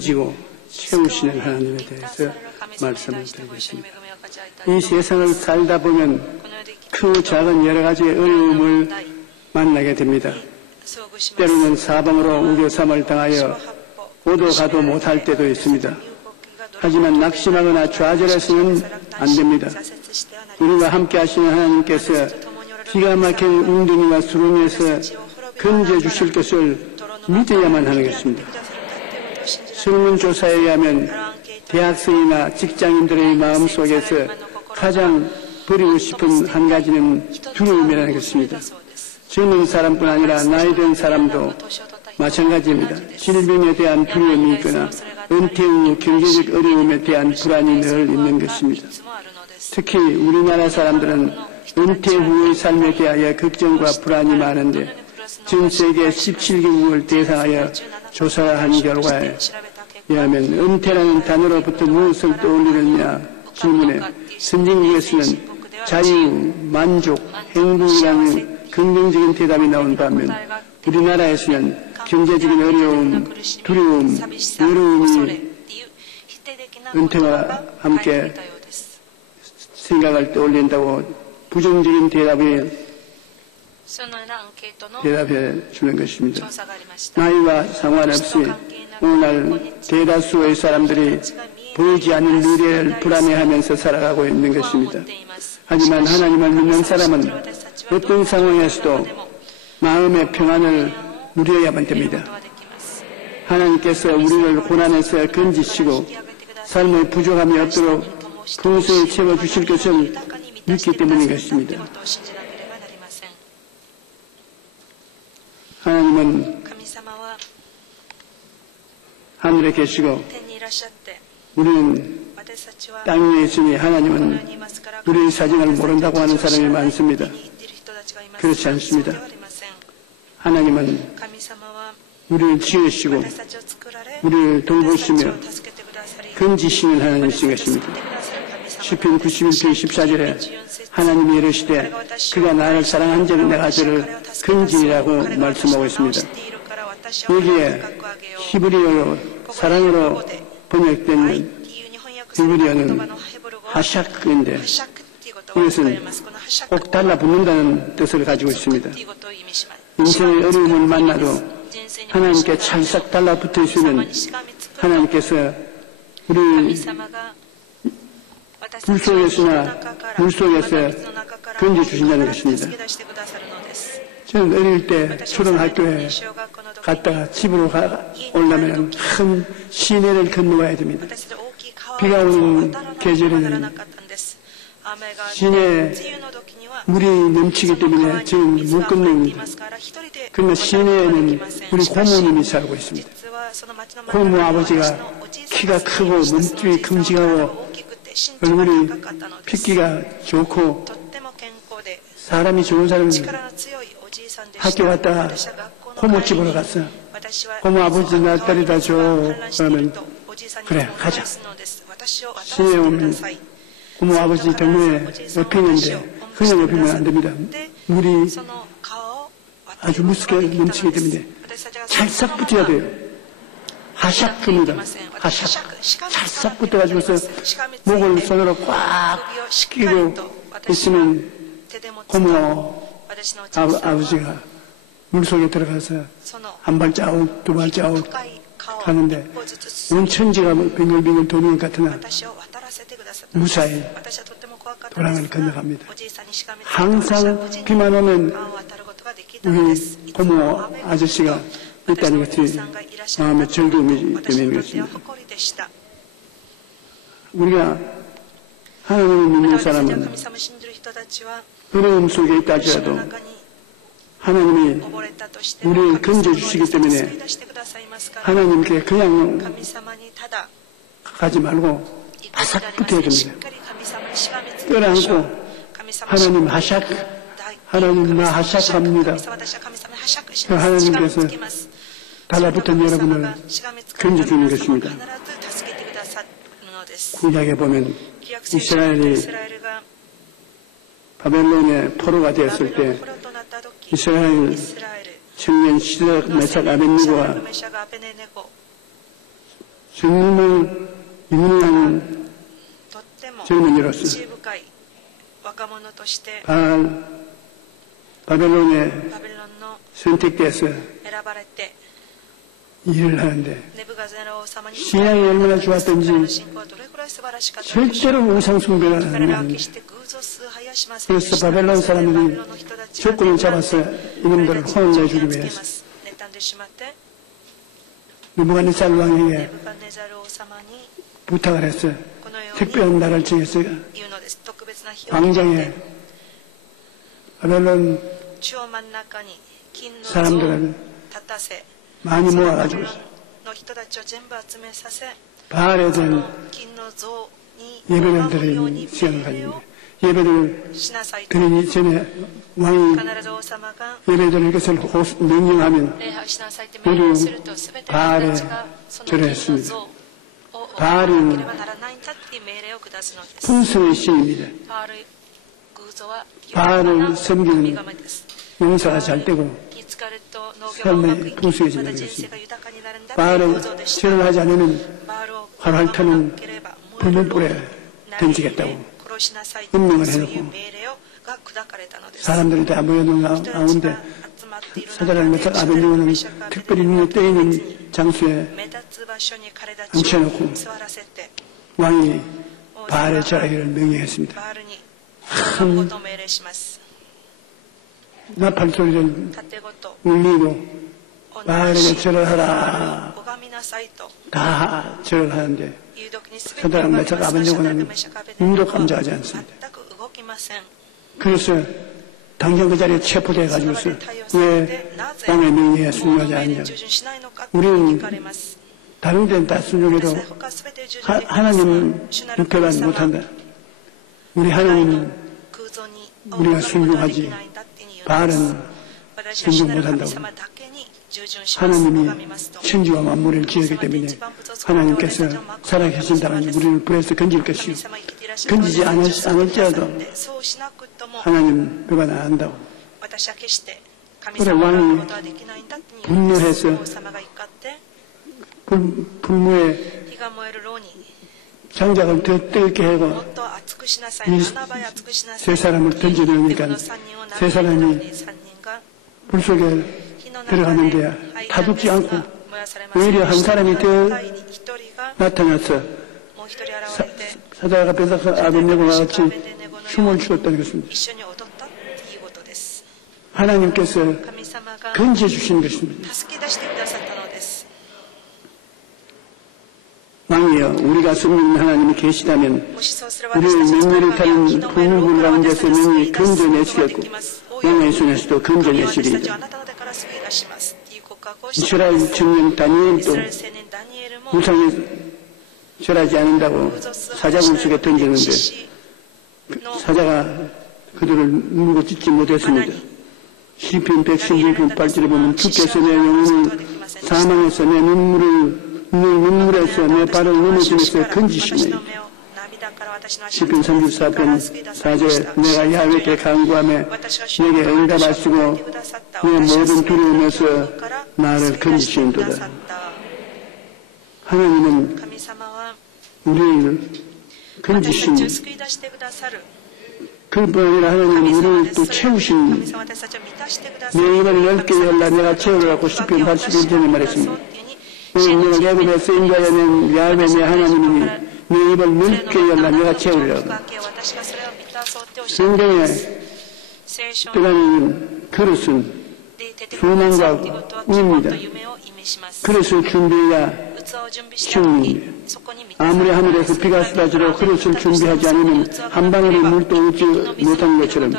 건지고 세우시는 하나님에 대해서 말씀을 드리겠습니다. 이 세상을 살다 보면 크고 작은 여러 가지의 어려움을 만나게 됩니다. 때로는 사방으로 우겨삼을 당하여 오도 가도 못할 때도 있습니다. 하지만 낙심하거나 좌절해서는 안 됩니다. 우리가 함께 하시는 하나님께서 기가 막힌 웅덩이와 수렁에서 건져주실 것을 믿어야만 하는 것입니다. 설문조사에 의하면 대학생이나 직장인들의 마음속에서 가장 버리고 싶은 한 가지는 두려움이라는 것입니다. 젊은 사람뿐 아니라 나이 든 사람도 마찬가지입니다. 질병에 대한 두려움이 있거나 은퇴 후 경제적 어려움에 대한 불안이 늘 있는 것입니다. 특히 우리나라 사람들은 은퇴 후의 삶에 대하여 걱정과 불안이 많은데 전 세계 17개국을 대상하여 조사를 한 결과에 의하면 은퇴라는 단어로부터 무엇을 떠올리느냐 질문에 선진국에서는 자유, 만족, 행복이라는 긍정적인 대답이 나온 반면 우리나라에서는 경제적인 어려움, 두려움, 외로움이 은퇴와 함께 생각을 떠올린다고 부정적인 대답해 주는 것입니다. 나이와 상관없이 오늘날 대다수의 사람들이 보이지 않는 미래를 불안해하면서 살아가고 있는 것입니다. 하지만 하나님을 믿는 사람은 어떤 상황에서도 마음의 평안을 누려야만 됩니다. 하나님께서 우리를 고난에서 건지시고 삶의 부족함이 없도록 풍성히 채워주실 것을 믿기 때문인 것입니다. 하나님은 하늘에 계시고 우리는 땅 위에 있으니 하나님은 우리의 사정을 모른다고 하는 사람이 많습니다. 그렇지 않습니다. 하나님은 우리를 지으시고 우리를 돌보시며 건지시는 하나님이신 것입니다. 시편 91편 14절에 하나님이 이르시되 그가 나를 사랑한 적 내가 저를 건지리라고 말씀하고 있습니다. 여기에 히브리어로 사랑으로 번역된 히브리어는 하샤크인데 이것은 꼭 달라붙는다는 뜻을 가지고 있습니다. 인생의 어려움을 만나도 하나님께 찰싹 달라붙어 있으면 하나님께서 우리 불 속에서나 물 속에서 건져주신다는 것입니다. 저는 어릴 때 초등학교에 갔다가 집으로 오려면 큰 시내를 건너와야 됩니다. 비가 오는 계절에는 시내에 물이 넘치기 때문에 지금 못 건너입니다. 그러나 시내에는 우리 고모님이 살고 있습니다. 고모 아버지가 키가 크고 몸집이 큼직하고 얼굴이 핏기가 좋고 사람이 좋은 사람입니다. 학교 갔다가 고모집으로 갔어. 고모 아버지 날 데려다 줘. 그러면 그래 가자. 시내에 오면 고모 아버지 병원에 옆에 있는데 그냥 옆이면 안 됩니다. 물이 아주 무섭게 넘치기 때문에 찰싹 붙어야 돼요. 하샥입니다. 하샥. 찰싹 붙어가지고서 목을 손으로 꽉 끼고 있으면 고모 아버지가 물속에 들어가서 한 발자국, 두 발자국 가는데 온 천지가 빙글빙글 도는 것 같으나 무사히 도랑을 건너갑니다. 항상 비만 오면 우리 고모 아저씨가 있다는 것이 마음의 즐거움이 되는 것입니다. 우리가 하나님을 믿는 사람은 어려움 속에 있다 할지라도 하나님이 우리를 건져주시기 때문에 하나님께 그냥 가지 말고 바싹 붙어야 됩니다. 끌어안고 하나님 하샥, 하나님 나 하샥합니다. 그 하나님께서 달라붙은 여러분을 건져주는 것입니다. 구약에 보면 이스라엘이 바벨론의 포로가 되었을 때 이스라엘 청년 시드락 메삭 아벤니고가 정말 유능한 젊은이로서 바벨론에 선택돼서 일을 하는데 신앙이 얼마나 좋았던지 절대로 우상숭배를 하는 겁니다. 그래서 바벨론 사람들이 조건을 잡아서 이놈들을 혼을 내주기 위해서 느부갓네살 왕에게 부탁을 해서 특별한 날을 정해서 광장에 바벨론 사람들을 많이 모아가지고 바알에 대한 예배를 드리는 시간을 가집니다. 예배를 드리기 전에 왕이 예배 드리는 것을 명령하면 모두 바알에 절했습니다. 바알은 풍성의 신입니다. 바알을 섬기는 용사가 잘 되고 삶의 풍성해진다고 했습니다. 바알을 절을 하지 않으면 활활 타는 불문불에 던지겠다고 운명을 해놓고 사람들이 다 모여놓은 가운데 사드락 메삭 아벤니고는 특별히 눈에 떼이는 장소에 앉혀놓고 왕이 바알에 절하기를 명령했습니다. 큰 나팔 소리를 울리고 바알에게 절을 하라 다 절을 하는데 사드락 메삭 아벤니고는 눈도 깜짝하지 않습니다. 그래서 당장 그 자리에 체포돼가지고서 왜 왕의 명령에 순종하지 않냐. 우리는 다른 데는 다 순종해도 하나님 묵혀가 못한다. 우리 하나님은 우리가 순종하지 바알은 순종 못한다고. 하나님이 천지와 만물을 지었기 때문에 하나님께서 살아계신다면 우리를 불에서 건질 것이요 건지지 않을지라도 하나님 뼈가 나간다고. 그래 왕이 분노해서 불무에 장작을 더 뜨겁게 하고 이 세 사람을 던져놓으니까 세 사람이 불 속에 들어가는데 다 죽지 않고 오히려 한 사람이 더 나타나서 사드락 메삭 아벤니고와 같이 춤을 추었다는 것입니다. 하나님께서 건져주신 것입니다. 왕이여, 우리가 섬기는 하나님이 계시다면 우리를 맹렬히 타는 불물 가운데서 능히 건져내시겠고 왕의 손에서도 건져내시리이다. 이스라엘 청년 다니엘도 우상에 절하지 않는다고 사자굴 속에 던지는데 사자가 그들을 물고 찢지 못했습니다. 시편 116편 8절에 보면 주께서 내 영혼을 사망에서 내 눈물에서 내 발을 넘어짐에서 건지시네. 시편 34편 4절에 내가 야훼께 간구하며 내게 응답하시고 내 모든 두려움에서 나를 건지시는도다. 하나님은 우리를 건지신 그뿐 아니라 하나님은 우리를 또 채우신 내 입을 넓게 열라 내가 채우라고 시편 81편에 말했습니다. 오늘 애굽에 쓰임자여 낸 야훼 내 하나님이니 내 입을 넓게 열라 내가 채우리라고. 성경에 들어가는 그릇은 소망과 꿈입니다. 그릇을 준비해야 쉬운 일이에요. 아무리 하늘에서 비가 쏟아지러 그릇을 준비하지 않으면 한 방울의 물도 얻지 못한 것처럼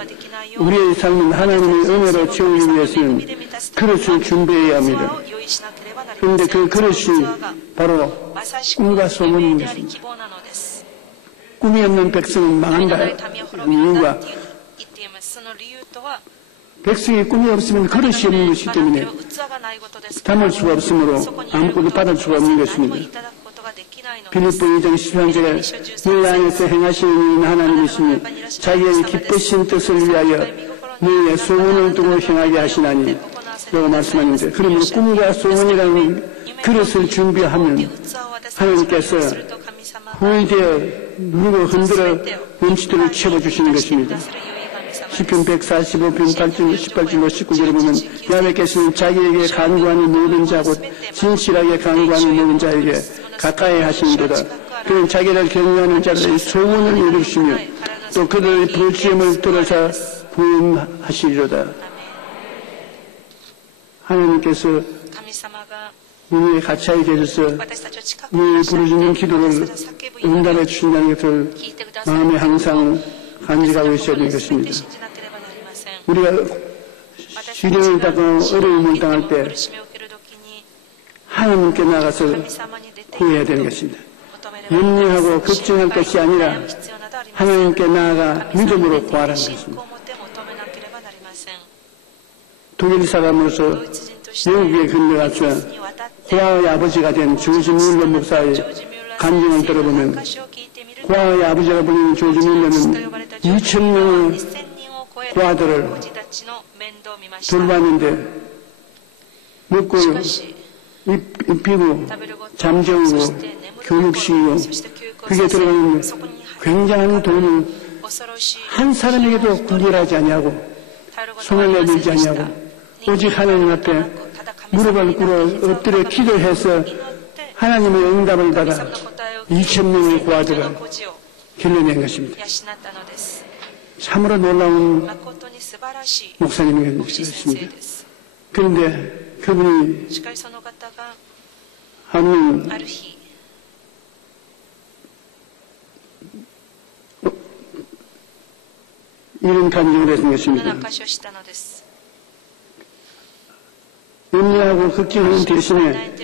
우리의 삶은 하나님의 은혜로 채우기 위해서는 그릇을 준비해야 합니다. 그런데 그 그릇이 바로 꿈과 소원인 것입니다. 꿈이 없는 백성은 망한다. 이유가 백성이 꿈이 없으면 그릇이 없는 것이기 때문에 담을 수가 없으므로 아무것도 받을 수가 없는 것입니다. 빌립보 2장 13절에 너희 안에서 행하시는 하나님이시니 자기의 기쁘신 뜻을 위하여 너희의 소원을 두고 행하게 하시나니 라고 말씀하는데, 그러면 꿈과 소원이라는 그릇을 준비하면 하나님께서 후회되어 누르고 흔들어 원치들을 채워주시는 것입니다. 시편 145편 8절, 18절로 19절에 보면 야훼께서는 자기에게 간구하는 모든 자 곧 진실하게 간구하는 모든 자에게 가까이 하시는도다. 그는 자기를 경외하는 자들의 소원을 이루시며 또 그들의 부르짖음을 들어서 부응하시리로다. 하나님께서 우리의 가차에 계셔서 우리의 부르짖는 기도를 응답해 주신다는 것을 마음에 항상 간직하고 있어야 되는 것입니다. 우리가 시련을 당하고 어려움을 당할 때 하나님께 나가서 구해야 되는 것입니다. 염려하고 걱정할 것이 아니라 하나님께 나아가 믿음으로 구하라는 것입니다. 독일 사람으로서 영국에 건너가서 고아의 아버지가 된 조지 뮬러 목사의 간증을 들어보면 고아의 아버지가 보낸 조지 뮬러는 2,000명의 고아들을 돌봤는데 먹고 입히고 잠재우고 교육시키고 그게 들어가는 굉장한 돈을 한 사람에게도 구별하지 아니하고 손을 내밀지 아니하고 오직 하나님 앞에 무릎을 꿇어 엎드려 기도해서 하나님의 응답을 받아 2,000명의 고아들을 길러낸 것입니다. 참으로 놀라운 목사님이었습니다. 그런데 그분이 하루는 이런 간증을 했던 것입니다. 염려하고 걱정하는 대신에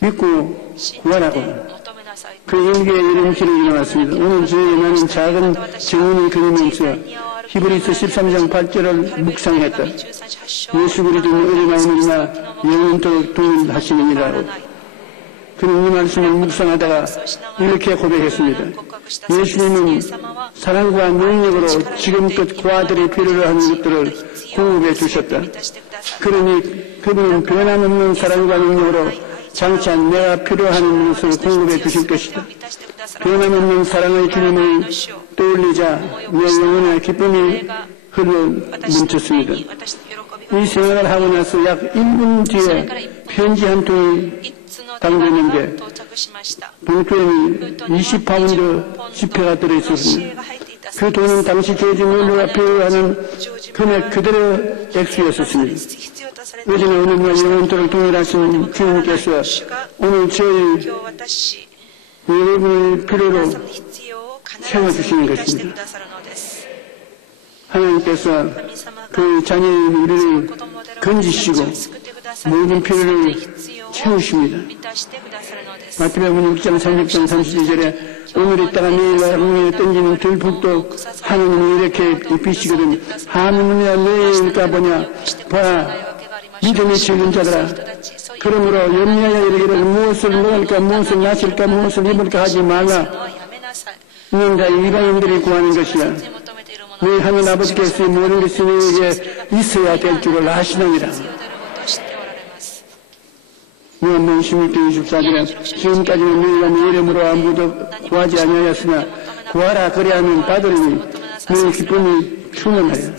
믿고 구하라고 그 일기에 이런 길이 일어났습니다. 오늘 저녁에 나는 작은 정원을 그리면서 히브리서 13장 8절을 묵상했다. 예수 그리스도는 어린아이나 영원토록 동일하시느니라. 그는 이 말씀을 묵상하다가 이렇게 고백했습니다. 예수님은 사랑과 능력으로 지금껏 고아들이 필요로 하는 것들을 공급해 주셨다. 그러니 그분은 변함없는 사랑과 능력으로 장차 내가 필요한 것을 공급해 주실 것이다. 변함없는 사랑의 기름을 떠올리자 내 영혼의 기쁨이 흘러 멈췄습니다. 이 생각을 하고 나서 약 1분 뒤에 편지 한 통이 당겼는데 봉투에는 20파운드 지폐가 들어있었습니다. 그 돈은 당시 조지 뮬러가 필요하는 금액 그대로 액수였었습니다. 어제나 오늘날 영원토록 동일하신 주님께서 오늘 저희 여러분의 필요로 채워주시는 것입니다. 하나님께서 그 자녀인 우리를 건지시고 모든 필요를 채우십니다. 마태복음 6장 30장 32절에 오늘 있다가 내일과 후에 던지는 들북도 하나님은 이렇게 비시거든 하느님이야 내일까 보냐 봐 믿음이 적은 자들아 그러므로 염려하여 이르기를 무엇을 먹을까 무엇을 마실까 무엇을 입을까 하지 말라. 이는 다 이방인들이 구하는 것이야. 너희 하늘 아버지께서 모든 것이 너희에게 있어야 될 줄을 아시느니라. 요한복음 16장 24절에 지금까지는 너희가 내 이름으로 아무도 구하지 아니하였으나 구하라 그리하면 받으리니 너희 기쁨이 충만하여.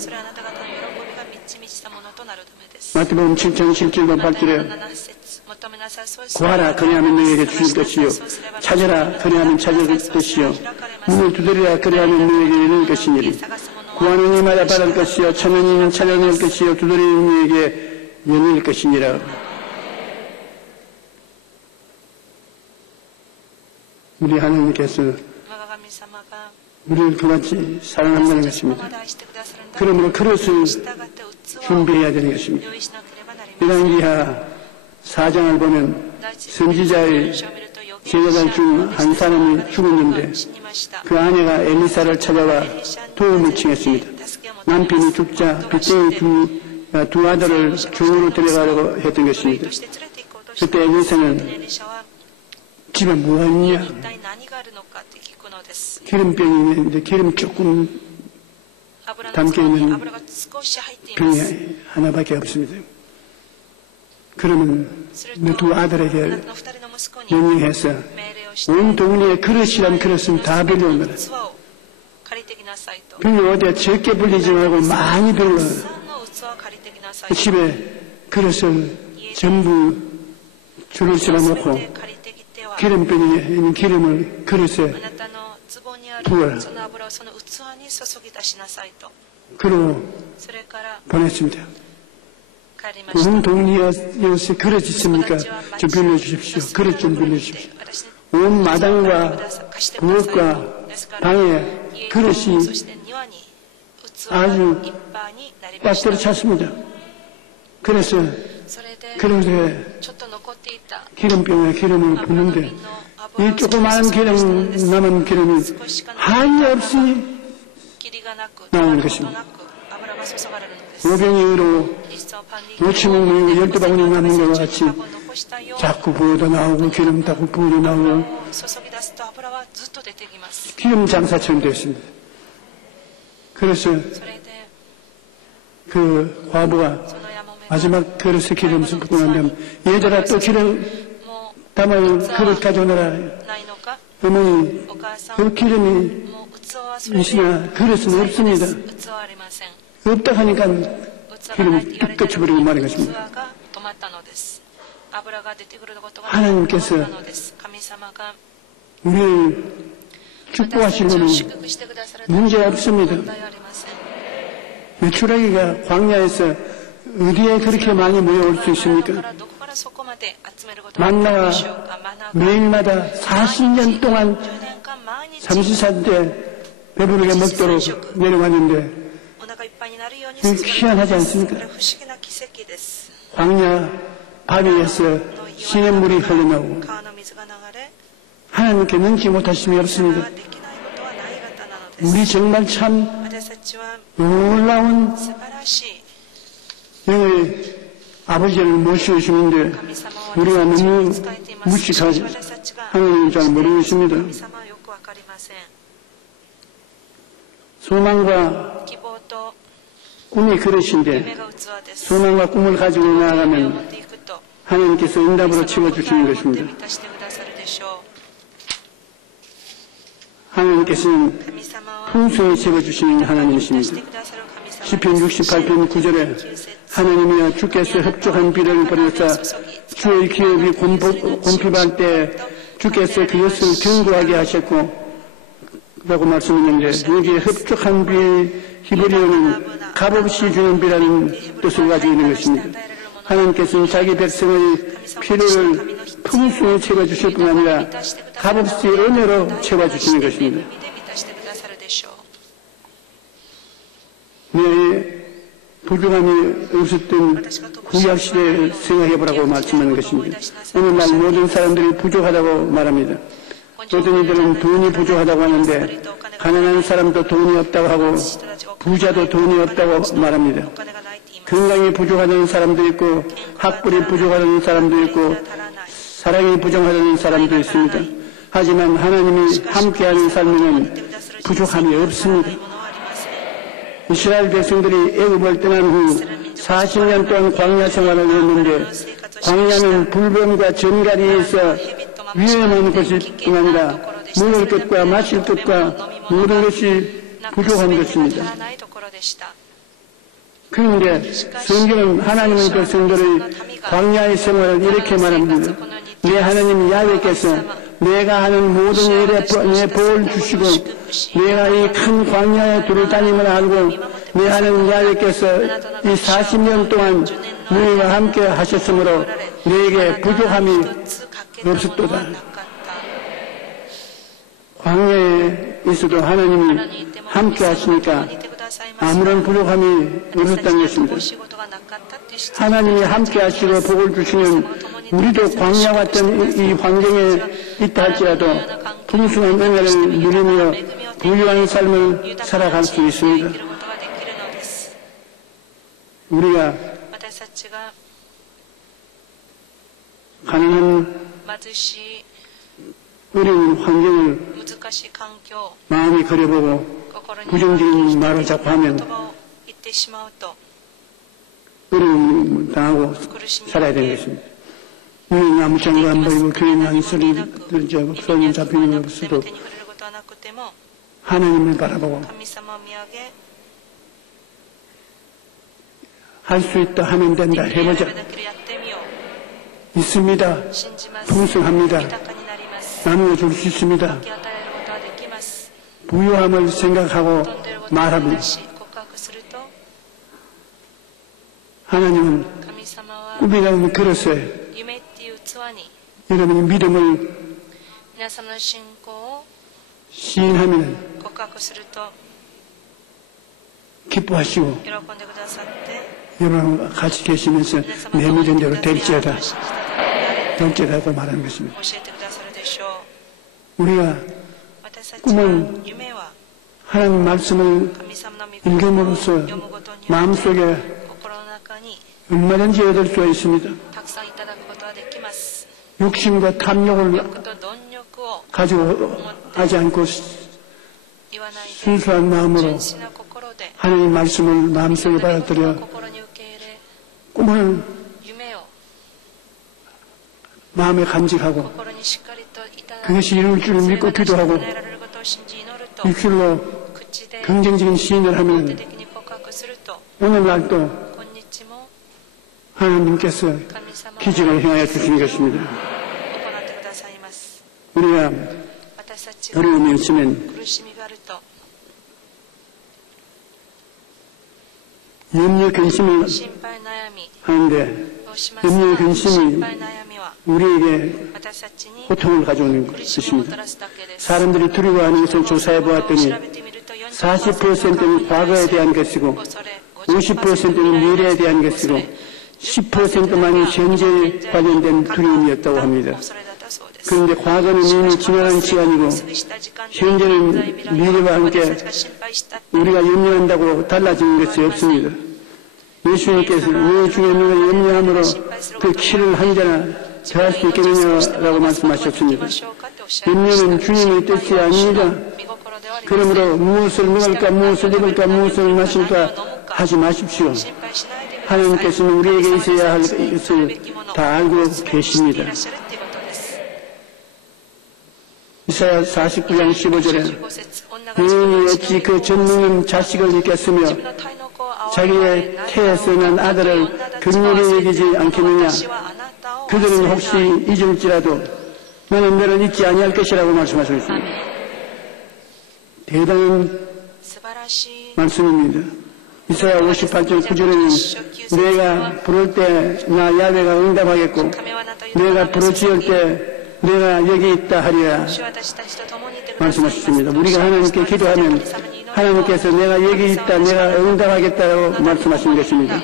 마태복음 7장 7절과 8절에 구하라 그리하면 너희에게 주실 것이요 찾으라 그리하면 찾을 것이요 문을 두드리라 그리하면 너희에게 열릴 것이니리. 구하는 이마다 받을 것이요 찾는 이는 찾아낼 것이요 두드리는 이에게 열릴 것이니라. 우리 하나님께서 우리를 그같이 사랑한다는 것입니다. 그러므로 그릇을 준비해야 되는 것입니다. 열왕기하 4장을 보면 선지자의 제자들 중 한 사람이 죽었는데 그 아내가 엘리사를 찾아와 도움을 청했습니다. 남편이 죽자 빚쟁이 두 아들을 종으로 데려가려고 했던 것입니다. 그때 엘리사는 집에 뭐가 있냐? 기름병이 있는데 기름 조금 담겨있는 병이 하나밖에 없습니다. 그러면 그 두 아들에게 명령해서 온 동네에 그릇이란 그릇은 다 빌려오너라. 빌려오되 적게 빌리지 말고 많이 빌려오라. 집에 그릇을 전부 줄을 실어놓고 기름병에 있는 기름을 그릇에 부어라. 그로 보냈습니다. 온 동네에 그릇 있습니까? 좀 빌려주십시오. 그릇 좀 빌려주십시오. 온 마당과 부엌과 방에 그릇이 아주 꽉 찼습니다. 그래서 그릇에 기름병에 기름을 붓는데 이 조그마한 기름, 남은 기름이 한이 없이 나오는 것입니다. 5병이 의로 노치목 모이고 12바구니 남은 것과 같이 자꾸 부어도 나오고 기름 자꾸 부어도 나오고 기름 장사처럼 되어 있습니다. 그래서 그 과부가 마지막 그릇에 기름을 붓고 난 다음 얘들아 또 기름 담을 그릇 가져오너라. 어머니 그 기름이 있으나 그릇은 없습니다. 없다 하니까 기름이 뚝 꺼쳐버리고 말인 것입니다. 하나님께서 우리를 축복하시려면 문제 없습니다. 출애기가 광야에서 어디에 그렇게 많이 모여올 수 있습니까? 만나가 매일마다 40년 동안 삼시사때 배부르게 먹도록 내려왔는데 희한하지 않습니까? 광야 바위에서 시냇물이 흘러나오고 하나님께 능치 못하심이 없습니다. 우리 정말 참 놀라운 영의 아버지를 모시오시는데 우리가 너무 무식하지 하나님을 잘 모르고 있습니다. 소망과 꿈이 그릇인데 소망과 꿈을 가지고 나아가면 하나님께서 응답으로 채워주시는 것입니다. 하나님께서는 풍성히 채워주시는 하나님이십니다. 시편 68편 9절에 하나님이여 주께서 흡족한 비를 버려서 주의 기업이 곤핍할 때 주께서 그것을 견고하게 하셨고 라고 말씀했는데 여기에 흡족한 비 히브리어는 값없이 주는 비라는 뜻을 가지고 있는 것입니다. 하나님께서는 자기 백성의 필요를 풍성히 채워주실 뿐 아니라 값없이 은혜로 채워주시는 것입니다. 내 부족함이 없었던 구약시대를 생각해보라고 말씀하는 것입니다. 오늘날 모든 사람들이 부족하다고 말합니다. 어떤 이들은 돈이 부족하다고 하는데 가난한 사람도 돈이 없다고 하고 부자도 돈이 없다고 말합니다. 건강이 부족하다는 사람도 있고 학벌이 부족하다는 사람도 있고 사랑이 부족하다는 사람도 있습니다. 하지만 하나님이 함께하는 삶에는 부족함이 없습니다. 이스라엘 백성들이 애굽을 떠난 후 40년 동안 광야 생활을 했는데 광야는 불뱀과 전갈이에서 위험한 것일 뿐 아니라 먹을 것과 마실 것과 모든 것이 부족한 것입니다. 그런데 성경은 하나님의 백성들의 광야의 생활을 이렇게 말합니다. 내 하나님 야훼께서 내가 하는 모든 일에 내 복을 주시고 내가 이 큰 광야에 두루 다님을 알고 내 하나님 야훼께서 이 40년 동안 너희와 함께 하셨으므로 너에게 부족함이 없었도다. 있어도 하나님이 함께 하시니까 아무런 부족함이 없었다는 것입니다. 하나님이 함께 하시고 복을 주시면 우리도 광야 같은 이 환경에 있다 할지라도 풍성한 은혜를 누리며 부유한 삶을 살아갈 수 있습니다. 우리가 가난한 어려운 환경을 마음이 그려보고 부정적인 말을 자꾸 하면 어려움을 당하고 살아야 되는 것입니다. 우리는 아무 장가 안 보이고 교인 안 소리를 소리 잡히는 것으로도 하나님을 바라보고 할 수 있다 하면 된다 해보자. 있습니다. 풍성합니다. 나누어줄 수 있습니다. 부유함을 생각하고 말합니다. 하나님은 꿈이라는 그릇에 여러분의 믿음을 시인하면 기뻐하시고 여러분과 같이 계시면서 내 믿음대로 될지어다 될지어다고 말하는 것입니다. 우리가 꿈은 하나님 말씀을 읽음으로써 마음속에 얼마든지 얻을 수가 있습니다. 욕심과 탐욕을 가지고 하지 않고 순수한 마음으로 하나님 말씀을 마음속에 받아들여 꿈을 마음에 간직하고 그것이 이룰 줄 믿고 기도하고 입술로 긍정적인 시인을 하면 오늘날도 하나님께서 기적을 행하여 주시는 것입니다. 우리가 어려움이 있으면 염려 근심을 하는데 염려 근심이 우리에게 고통을 가져오는 것입니다. 사람들이 두려워하는 것을 조사해 보았더니 40%는 과거에 대한 것이고 50%는 미래에 대한 것이고 10%만이 현재에 관련된 두려움이었다고 합니다. 그런데 과거는 이미 지나간 시간이고 현재는 미래와 함께 우리가 염려한다고 달라지는 것이 없습니다. 예수님께서 내 중에 너가 염려함으로 그 키를 한 자나 더할 수 있겠느냐라고 말씀하셨습니다. 염려는 주님의 뜻이 아닙니다. 그러므로 무엇을 먹을까 무엇을 입을까 무엇을 마실까 하지 마십시오. 하나님께서는 우리에게 있어야 할 것을 다 알고 계십니다. 이사야 49장 15절에 여인이 어찌 그 젖먹는 자식을 잊겠으며 자기의 태에서 난 아들을 긍휼히 여기지 않겠느냐. 그들은 혹시 잊을지라도 나는 너를 잊지 아니할 것이라고 말씀하시고 있습니다. 대단한 말씀입니다. 이사야 58장 9절에는 내가 부를 때 나 야훼가 응답하겠고 내가 부르짖을 때 내가 여기 있다 하리라 말씀하셨습니다. 우리가 하나님께 기도하면 하나님께서 내가 여기 있다 내가 응답하겠다고 말씀하신 것입니다.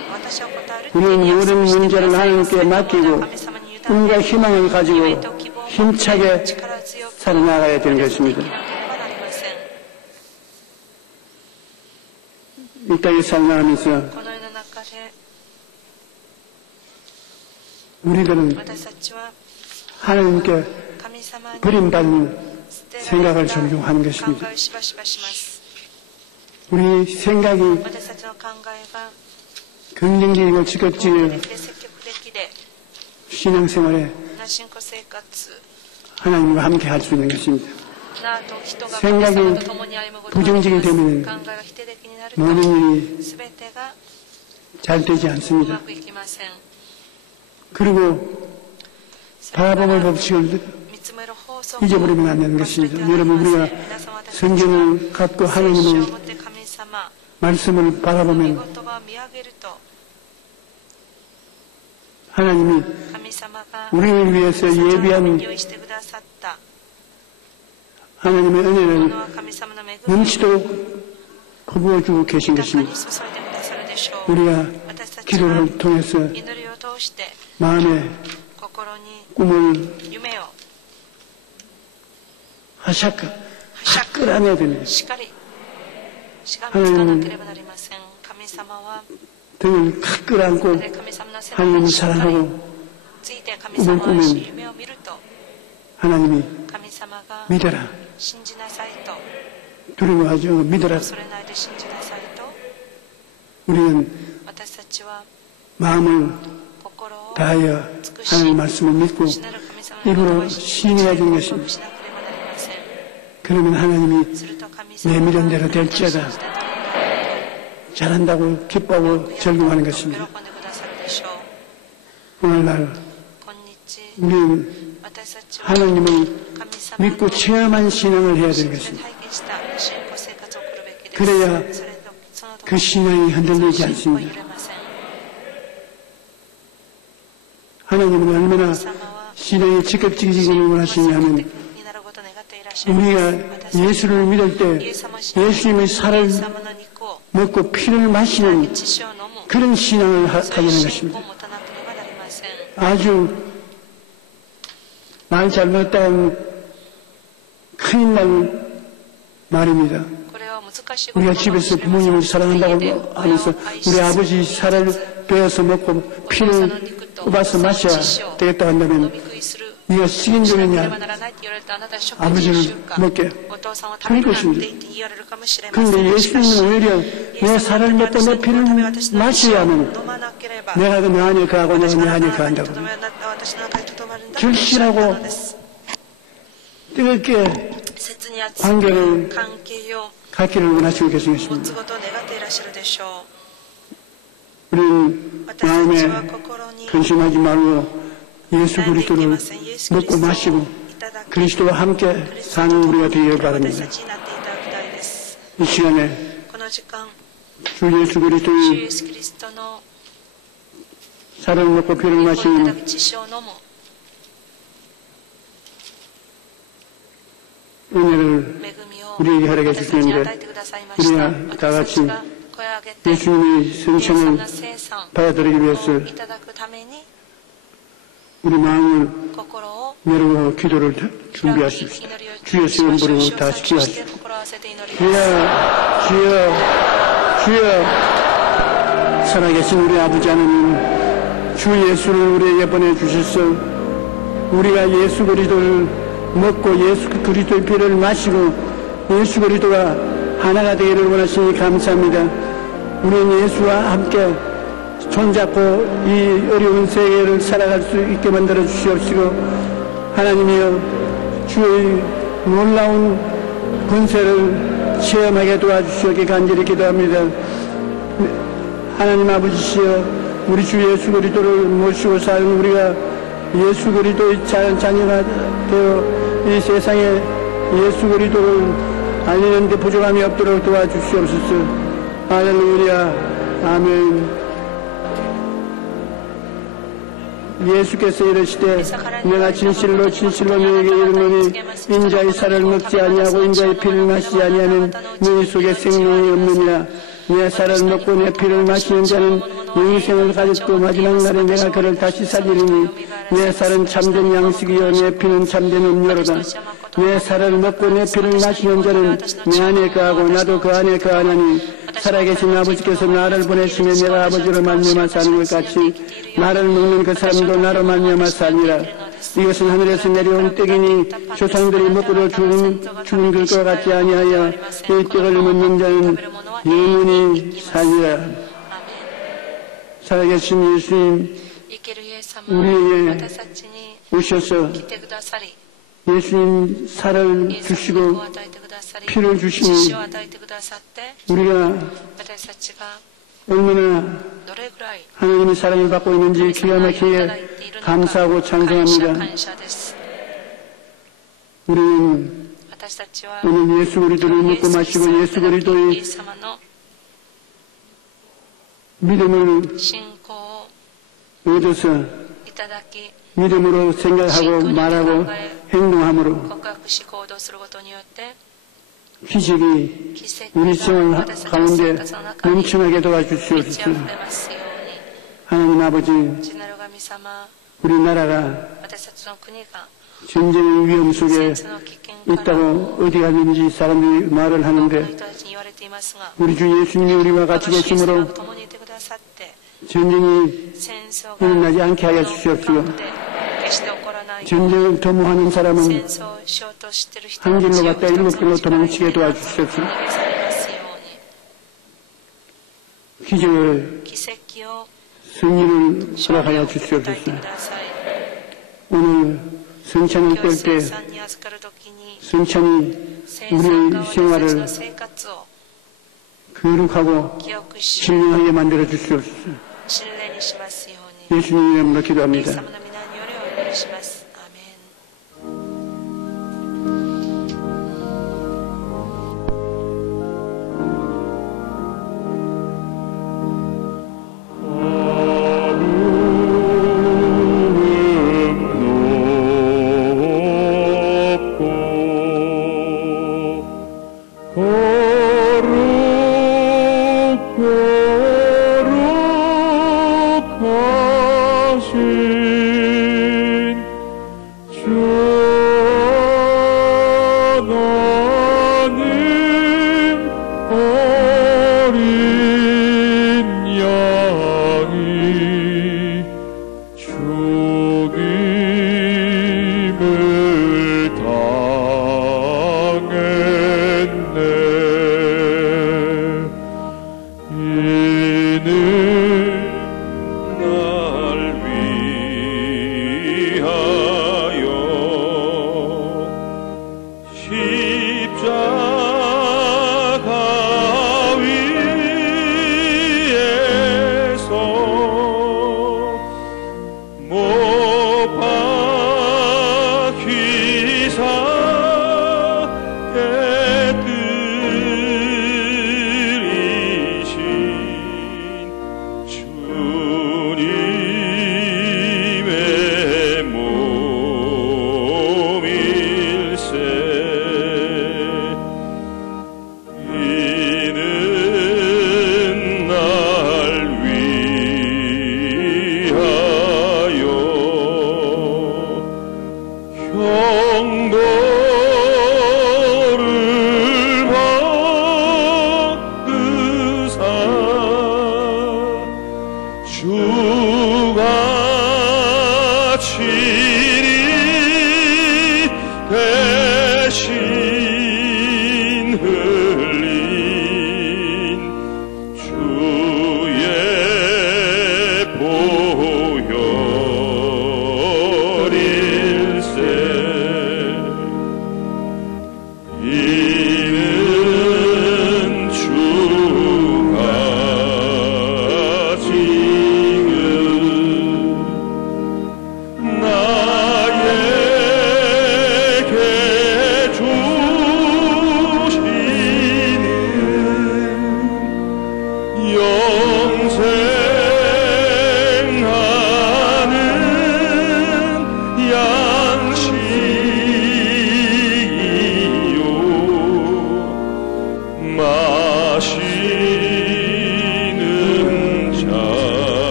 우리는 모든 문제를 하나님께 맡기고 꿈과 희망을 가지고 힘차게 살아나가야 되는 것입니다. 이 땅에 살아가면서 우리들은 하나님께 버림받는 생각을 종종 하는 것입니다. 우리 생각이 긍정적이고 지극지게 신앙생활에 하나님과 함께 할 수 있는 것입니다. 생각이 부정적이 되면 모든 일이 잘 되지 않습니다. 그리고 바라봄의 법칙을 잊어버리면 안 되는 것입니다. 여러분, 우리가 성경을 갖고 하나님의 말씀을 바라보면 하나님이 우리를 위해서 예비한 하나님의 こ 은혜를 の神様の恵みを 넘치도록 부어주고 계신 豊かに 것입니다. 注いでくださるでしょう。 우리가 私たちは 기도를 통해서 祈りを通して 마음의 心に 꿈을 夢を 끌어내야 됩니다. しっかりしがみつかなければなりません。神様は 등을 칵 끌어안고 神様の背中 하나님을 にしっかり 사랑하고 ついて神様を愛し夢を見ると 하나님이 神様が 믿어라 信じなさいと 두려워하지 않고 믿어라. 恐れないで信じなさいと 우리는 私たちは 마음을 心を 다하여 하나님 말씀을 믿고 主なる神様の言葉 입으로 を 시인해야 되는 しな 것입니다. ければなりません。 그러면 하나님이 すると神 내 様 믿은 が 대로 私たち 될지어다 の信じた通り 잘한다고 기뻐하고 즐거워하는 喜 것입니다. んでくださるでしょう。 오늘날 今日 우리는 私たちは 하나님을 神様 믿고 체험한 신앙을 해야 될 を 것입니다. 体験した信仰生活を送るべきです。 그래야 それとその時 그 신앙이 흔들리지 信仰は 않습니다. 揺れません。 하나님은 얼마나 神様は 신앙이 적극적이기를 원하시냐면 になることを願っていらっしゃいます。 우리가 예수를 믿을 때 예수님의 살을 イエス様の肉を 먹고 피를 마시는 血潮を飲む 그런 신앙을 そういう 가지는 信仰を 것입니다. 持たなければなりません。 아주 말 잘못한 큰일 날 말입니다. これは難しいこと 우리가 かも 집에서 しれません。 부모님을 사랑한다고 하면서 우리 아버지 살을 빼어서 먹고 피를 뽑아서 마셔야 되겠다고 飲 한다면 み食いする 네가 しなければ 식인종이냐 ならないって言われるとあなたは食 아버지를 事習慣 먹게 お父さんを食べるなんて言って言われるかもしれません。 그런데 しかし 예수님은 오히려 내 살을 먹고 내 피를 마셔야만 飲まなければ 내가 그 안에 거하고 내가 私 내 の 안에 中に 거한다고 とどめ私の中にとどまるんだとおっしゃったのです。 뜨겁게 切に熱い 관계를 関係を 갖기를 원하시고 계신 持 것입니다. つことを願っていらっしゃるでしょう。 우리는 私たち 마음에 は心に 근심하지 말고 예수 그리스도를 먹고 마시고 그리스도와 함께 사는 우리가 되기를 私 바랍니다. たちになっていただきたいです。 이 시간에 この時間、 주 예수 主イ 그리스도의 エスキリストの 살을 먹고 피를 御子をいただ 마시는 く血潮を飲む 은혜를 恵みを 우리에게 허락해 私たちに与え 주시는데 てくださいました。 우리가 다 私た 같이 ちが声を上げて、 예수님의 イエス様 성찬을 の聖餐 받아들이기 を 위해서 いただくために 우리 마음을 心を 열고 기도를 開き、 준비하십시오. 祈りを 주여 시험 부르고 主を 다 賛美して 시키하십시오. 心を合わせて祈り 주여, ます。 주여, 살아계신 우리 아버지 하나님, 주 예수를 우리에게 보내주셔서 우리가 예수 그리스도를 먹고 예수 그리스도의 피를 마시고 예수 그리스도가 하나가 되기를 원하시니 감사합니다. 우리는 예수와 함께 손잡고 이 어려운 세계를 살아갈 수 있게 만들어 주시옵시고 하나님이여 주의 놀라운 권세를 체험하게 도와주시옵게 간절히 기도합니다. 하나님 아버지시여 우리 주 예수 그리스도를 모시고 사는 우리가 예수 그리스도의 자녀가 되어 이 세상에 예수 그리스도를 알리는 데 부족함이 없도록 도와주시옵소서. 할렐루야. 아멘. 예수께서 이르시되 내가 진실로 진실로 너에게 이르노니 인자의 살을 먹지 아니하고 인자의 피를 마시지 아니하면 너희 속에 생명이 없느니라. 내 살을 먹고 내 피를 마시는 자는 영생을 가졌고 마지막 날에 내가 그를 다시 살리리니 내 살은 참된 양식이요 내 피는 참된 음료로다. 내 살을 먹고 내 피를 마시는 자는 내 안에 거하고 나도 그 안에 거하나니 살아계신 아버지께서 나를 보내시며 내가 아버지로 말미암아 사는 것 같이 나를 먹는 그 사람도 나로 말미암아 살리라. 이것은 하늘에서 내려온 떡이니 조상들이 먹고도 죽은 것과 같지 아니하여 이 떡을 먹는 자는 영원히 살리라. 살아계신 예수님 우리에게 오셔서 예수님 살을 주시고 피를 주시니 우리가 얼마나 하나님의 사랑을 받고 있는지 기가 막히게 감사하고 찬송합니다. 우리는 오늘 예수 그리스도를 먹고 마시고 예수 그리스도의 믿음을 얻어서 믿음으로 생각하고 말하고 행동함으로 告白し行動することによって 기적이 우리 생활 가운데 넘쳐나게 도와주시옵소서. 하나님 아버지, 父なる神様 우리나라가 私たちの国が 전쟁의 위험 속에 戦争の危険から 있다고 어디 가든지 사람들이 말을 多くの 하는데 人たちに言われていますが 우리 주 예수님이 우리와 私 같이 イエス様 계심으로 と共にいてくださって 전쟁이 戦争が 일어나지 않게 하여 この 주시옵시고 国で決して起こらないように 전쟁을 도모하는 戦 사람은 争をしようとしている人 한 たち 길로 を 갔다 一つ 일곱 の 길로 力に 도망치게 逃げ 도와주시옵소서. されますように 기적을 奇跡を 승리를 勝利 허락하여 を与えて 주시옵소서. ください 오늘 성찬을 今日 뗄 生 때 産に預かるときに 성찬이 生産が 우리의 私たち 생활을 の生活を 거룩하고 記憶し 신령하게 만들어 주시옵소서. 神霊にしますように 예수님 이름으로 イエス 기도합니다. 様の皆によりお祈りしますアーメン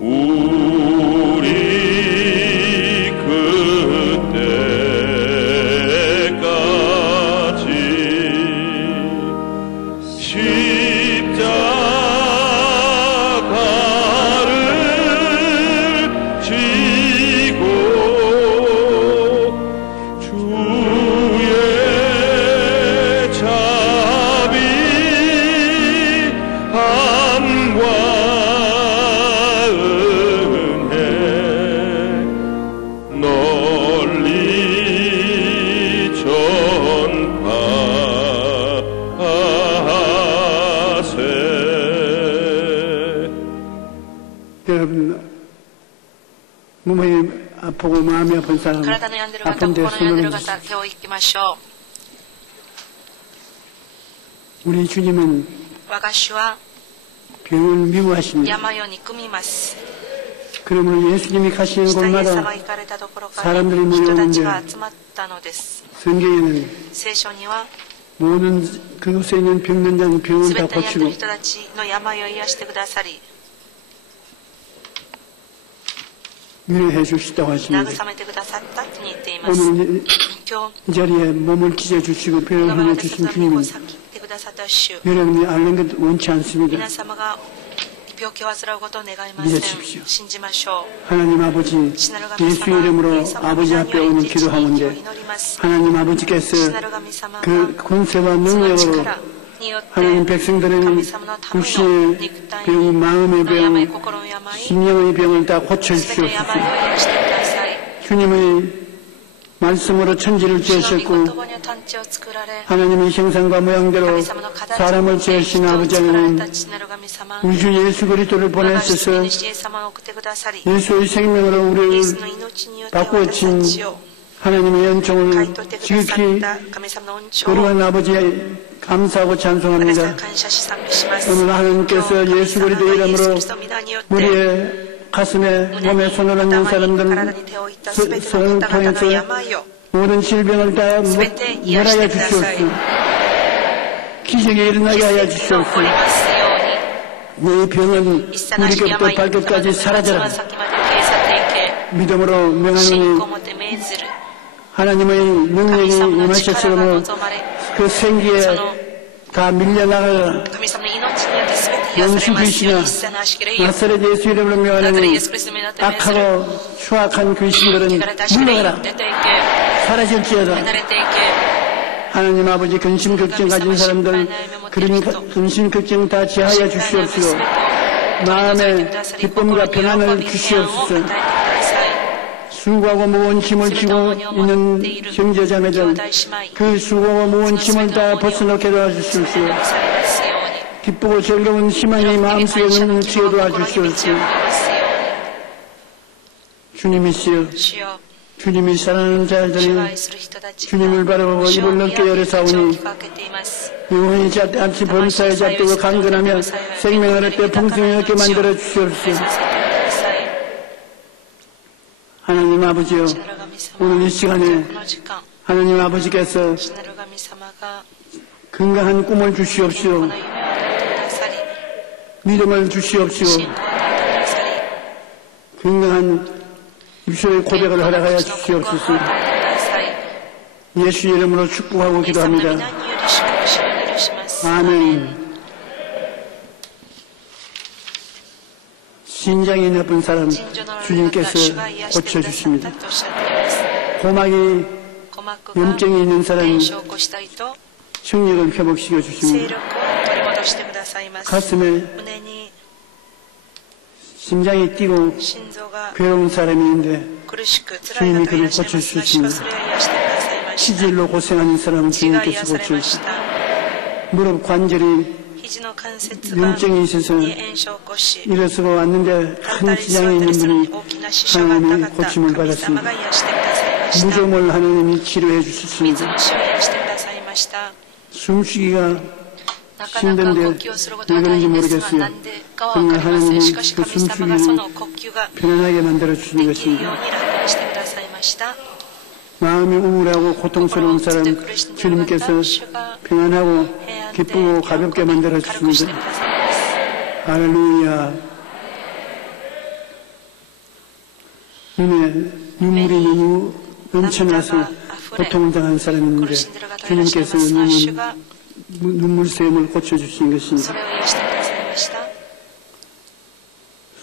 우 여러분, 몸이 아프고 마음이 아픈 사람, 体の病んでる方、 아픈데 心の病んで 손을 る方、手をいきましょ 우리 주님은 う。我が主は 병을 미워하십니다. 病を憎みます。 그러므로 예수님이 가시는 イエス様 곳마다 が行かれたところから 사람들이 人たち 모여오는데 が集まったのです。 성경에는 聖書には 모든 그곳에 있는 병든 자는 병을 す 다 べてにやってい 고치고 る人たちの病を癒してくださり、 위로해 주시다고 하십니다. 慰めてくださったと言っています。 오늘 今 이 자리에 몸을 찢어 주시고 日、 병을 我 흘려 々たち 주신 の身を 주님은 裂いてくださった主、 여러분이 앓는 것 원치 않습니다. 皆様が病気を患うことを願いません。 믿으십시오. 信じましょ 하나님 아버지 う。父なる神 예수 様、 이름으로 イエス様の 아버지 皆 앞에 によ 오늘 り地に 기도하는데 祈ります。 하나님 아버지께서 父なる神様が 그 권세와 その 능력으로 力によって 하나님 백성들은 神様のための 육신의 肉体 병, 마음의 の病、 병, 心の病、 심령의 병을 다 すべての 고쳐주시옵소서. 病を癒してください。 주님의 말씀으로 천지를 主の御 지으셨고 言葉によって天地を作られ、 하나님의 형상과 모양대로 神様の形 사람을 に 지으신 人を 아버지 作られ 하나님 た父なる神様、 우리 주 예수 그리스도를 我が救 보내셔서 い主イエス様を送ってくださり、 예수의 생명으로 イエス 우리를 の命によって私 바꾸어진 たちを 하나님의 買い 연총을 取ってくださ 지극히 った神様の恩寵を 거룩한 아버지에 감사하고 私は 찬송합니다. 感謝し賛美します。 오늘 하나님께서 예수 그리스도 イエス 이름으로 キリストの皆によって 우리의 가슴에 몸에 손을 얹는 頭に体 사람들 に手を置いたすべて 손을 の方々の 통해서 病を 모든 질병을 다 すべて癒し 멸하여 てください。 주시옵소서. 기적이 일어나게 하여 奇跡が起こり 주시옵소서. ますように、 내 병은 一切なし 무리께부터 病、 발끝까지 つま 사라져라. 先まで消え去ってい 믿음으로 け、信 명하노니 仰をもって命ずる。 하나님의 神 능력이 様の力が 임하셨으므로 望まれ、 그 생기에 その 다 밀려나가 神様の命によってすべて癒さ 영수 れますよう 귀신아 に、一切の足切れよ。 나사렛 예수 이름으로 ナザレ 명하노니 イエスクリストの皆と命ずる。 악하고 추악한 귀신들은 汚れた足切れよ、 물러가라 出ていけ、 사라질지어다. 離れていけ。 하나님 아버지 근심 걱정 가진 사람들 그런 근심 걱정 다 지하여 주시옵시고 마음에 기쁨과 평안을 주시옵소서. 수고하고 무거운 짐을 지고 있는 형제자매들 그 수고하고 무거운 짐을 다 벗어놓게 도와주시옵소서. 기쁘고 즐거운 희망이 마음속에 넘치게 도와주시옵소서. 주님이시여 주님이 사랑하는 자들이 주님을 바라보고 입을 넓게 열어사오니 영원히 잡지 범사에 잡히고 강건하며 생명을 얻되 풍성히 얻게 만들어 주시옵소서. 하나님 아버지여 오늘 이 시간에 하나님 아버지께서 건강한 꿈을 주시옵시오. 믿음을 주시옵시오. 건강한 입술의 고백을 허락하여 주시옵소서. 예수 이름으로 축복하고 기도합니다. 아멘. 신장이 나쁜 사람 주님께서 고쳐주십니다. 고막이 염증이 있는 사람 청력을 회복시켜 주십니다. 가슴에 심장이 뛰고 괴로운 사람이 있는데 주님이 그를 고쳐주십니다. 치질로 고생하는 사람은 주님께서 고쳐주십니다. 무릎 관절이 염증이 있어서 일어서고 왔는데 큰 지장이 있는 분이 하나님의 고침을 받았습니다. 무좀을 하나님이 치료해 주셨습니다. 숨쉬기가 힘든데 왜 그런지 모르겠어요. 그러나 하나님이 그 숨쉬기를 편안하게 만들어 주시는 것입니다. 마음이 우울하고 고통스러운 사람 주님께서 평안하고 기쁘고 가볍게 만들어 주십니다. 할렐루야. 눈에 눈물이 너무 넘쳐나서 고통을 당한 사람이 있는데 주님께서 눈물샘을 고쳐주신 것입니다.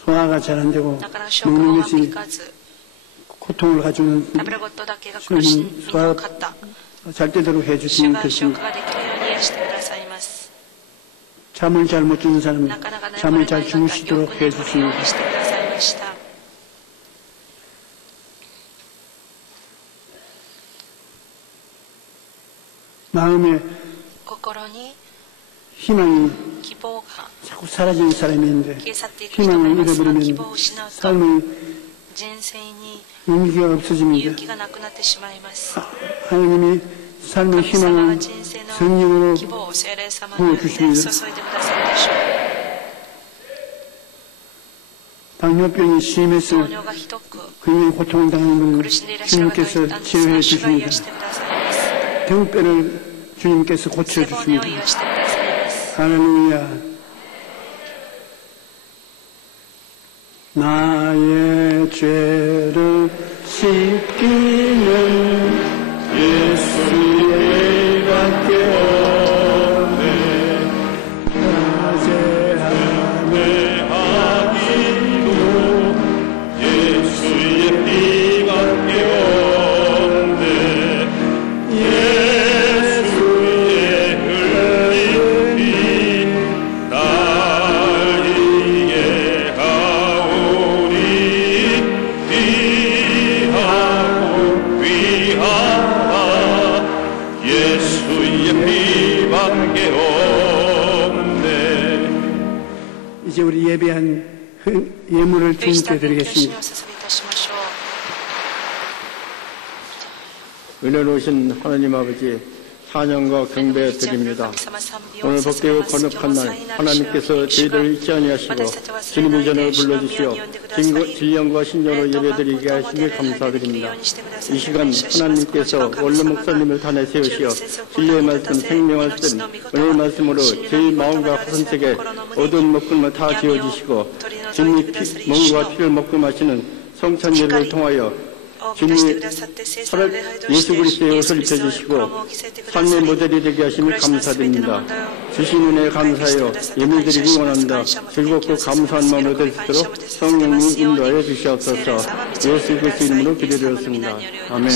소화가 잘 안 되고 먹는 것이 고통을 가져오는 소화가 잘 되도록 해주시는 것입니다. 잠을 잘 못 주는 사람 잠을 잘 주무시도록 해주십니다. 마음에 희망이 자꾸 사라지는 사람인데 희망을 잃어버리면 삶의 의미가 없어집니다. 하나님이 삶의 희망을 성령으로 부어주십니다. 당뇨병이 심해서 굉장히 고통을 당하는 분을 주님께서 치유해 주십니다. 등뼈를 주님께서 고쳐주십니다. 할렐루야. 나의 죄를 씻기는 예수의 밖에 없네. 낮에 하기도 예수의 피밖에 없네. 예수의 흘린 피 날 이해하오니 귀하고 귀하다. 예수의 피밖에 없네. 이제 우리 예배한 예물을 주님께 드리겠습니다. 은혜로우신 하나님 아버지, 찬양과 경배 드립니다. 오늘 복되고 거룩한 날 하나님께서 저희들을 잊지 아니하시고 주님의 전을 불러주시어 진령과 신령으로 예배드리게 하시니 감사드립니다. 이 시간 하나님께서 원로 목사님을 단에 세우시어 진리의 말씀, 생명을 쓴 은혜의 말씀으로 저희 마음과 가슴속에 어두운 먹구름을 다 지어주시고 주님이 몸과 피를 먹고 마시는 성찬 예배를 통하여 주님이 예수 그리스도의 옷을 입혀주시고 삶의 모델이 되게 하시니 감사드립니다. 주신 은혜에 감사하여 예물드리기 원한다. 즐겁고 감사한 마음으로 될 수 있도록 성령님 인도하여 주시옵소서. 예수 그리스도 이름으로 기도드렸습니다. 아멘.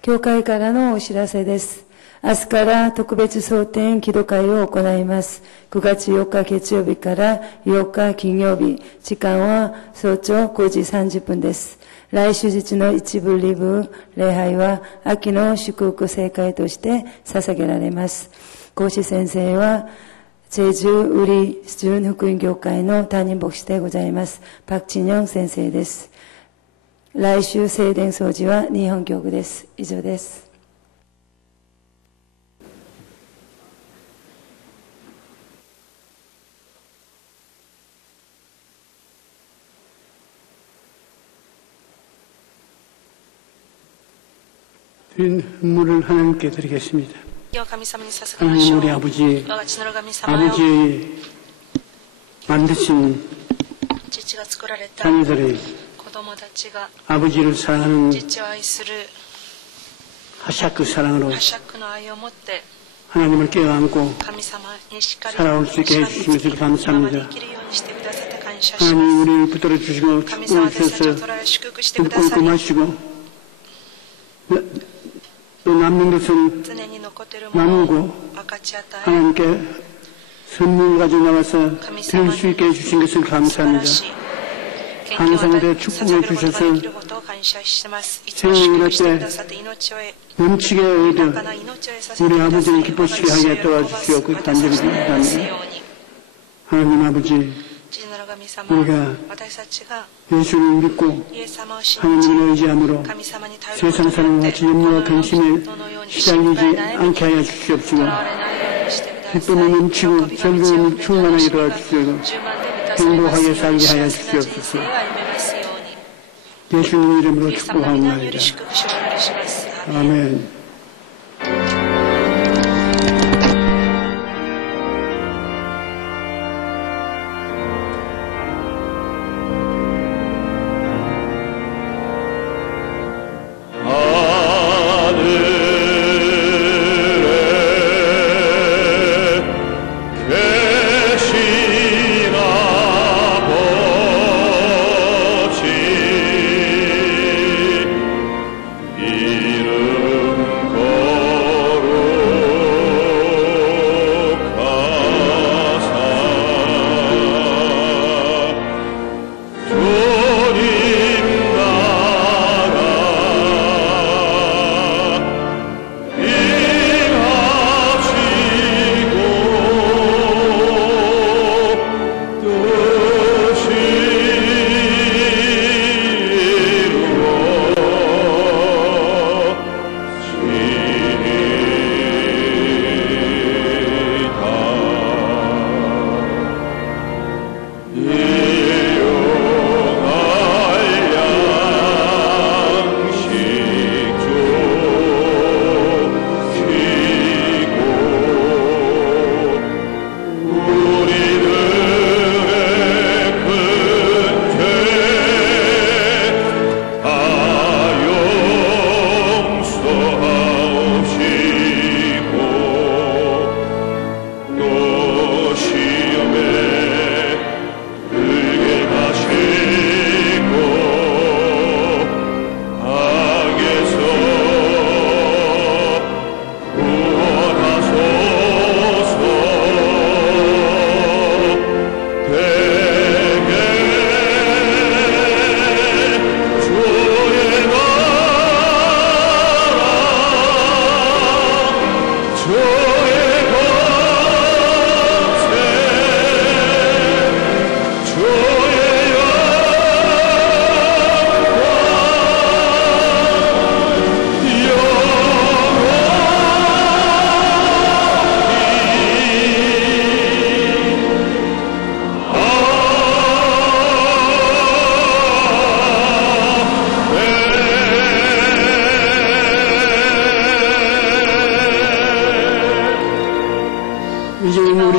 教会からのお知らせです。明日から特別蒼天祈祷会を行います。9月4日月曜日から8日金曜日、時間は早朝5時30分です。来週日の一部リブ礼拝は秋の祝福聖会として捧げられます。講師先生は제주ウリ準福音教会の担任牧師でございます。パクチニョン先生です。来週聖殿掃除は日本教区です。以上です。물을 하나님께 드리겠습니다. 하나님 우리 아버지 만드신 자녀들의 아버지를 사랑하는 하샤크 사랑으로 하나님을 깨어안고 살아올 수 있게 해주신 것을 감사합니다. 하나님 우리를 붙들어 주시고 축복해 주셔서 웃고 있고 마시고 또 남는 것은 나누고 하나님께 선물 가지고 나와서 드릴 수 있게 해주신 것을 감사합니다. 항상 내 축복해 주셔서 생명을 때 넘치게 얻어 우리 아버지를 기쁘시게 하게 도와주시오. 그 간절히 기도합니다. 하나님 아버지 우리가 예수를 믿고 하나님을 의지함으로 세상 사람과 같이 염려와 근심에 시달리지 않게 하여 주시옵시고 기쁨이 넘치고 즐거움이 충만하게 도와주시고 행복하게 살게 하여 주시옵소서. 예수님 이름으로 축복합니다. 아멘.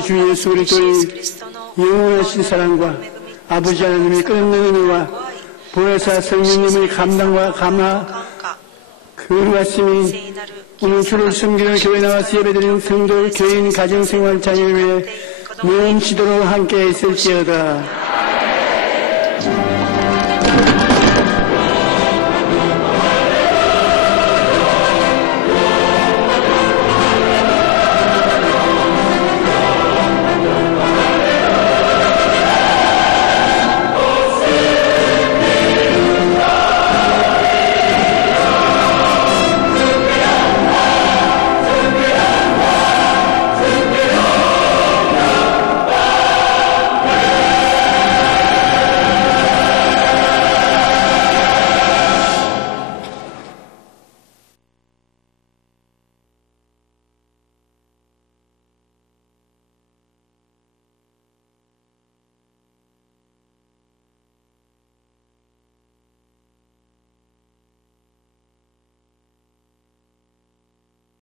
주 예수 그리스도의 영원하신 사랑과 아버지 하나님의 끊임없는 은혜와 보혜사 성령님의 감당과 감화 그 말씀이 오늘 주를 섬기는 교회 나와서 예배드리는 성도 교인 가정생활 자녀를 위해 넘치도록 함께 있을지어다.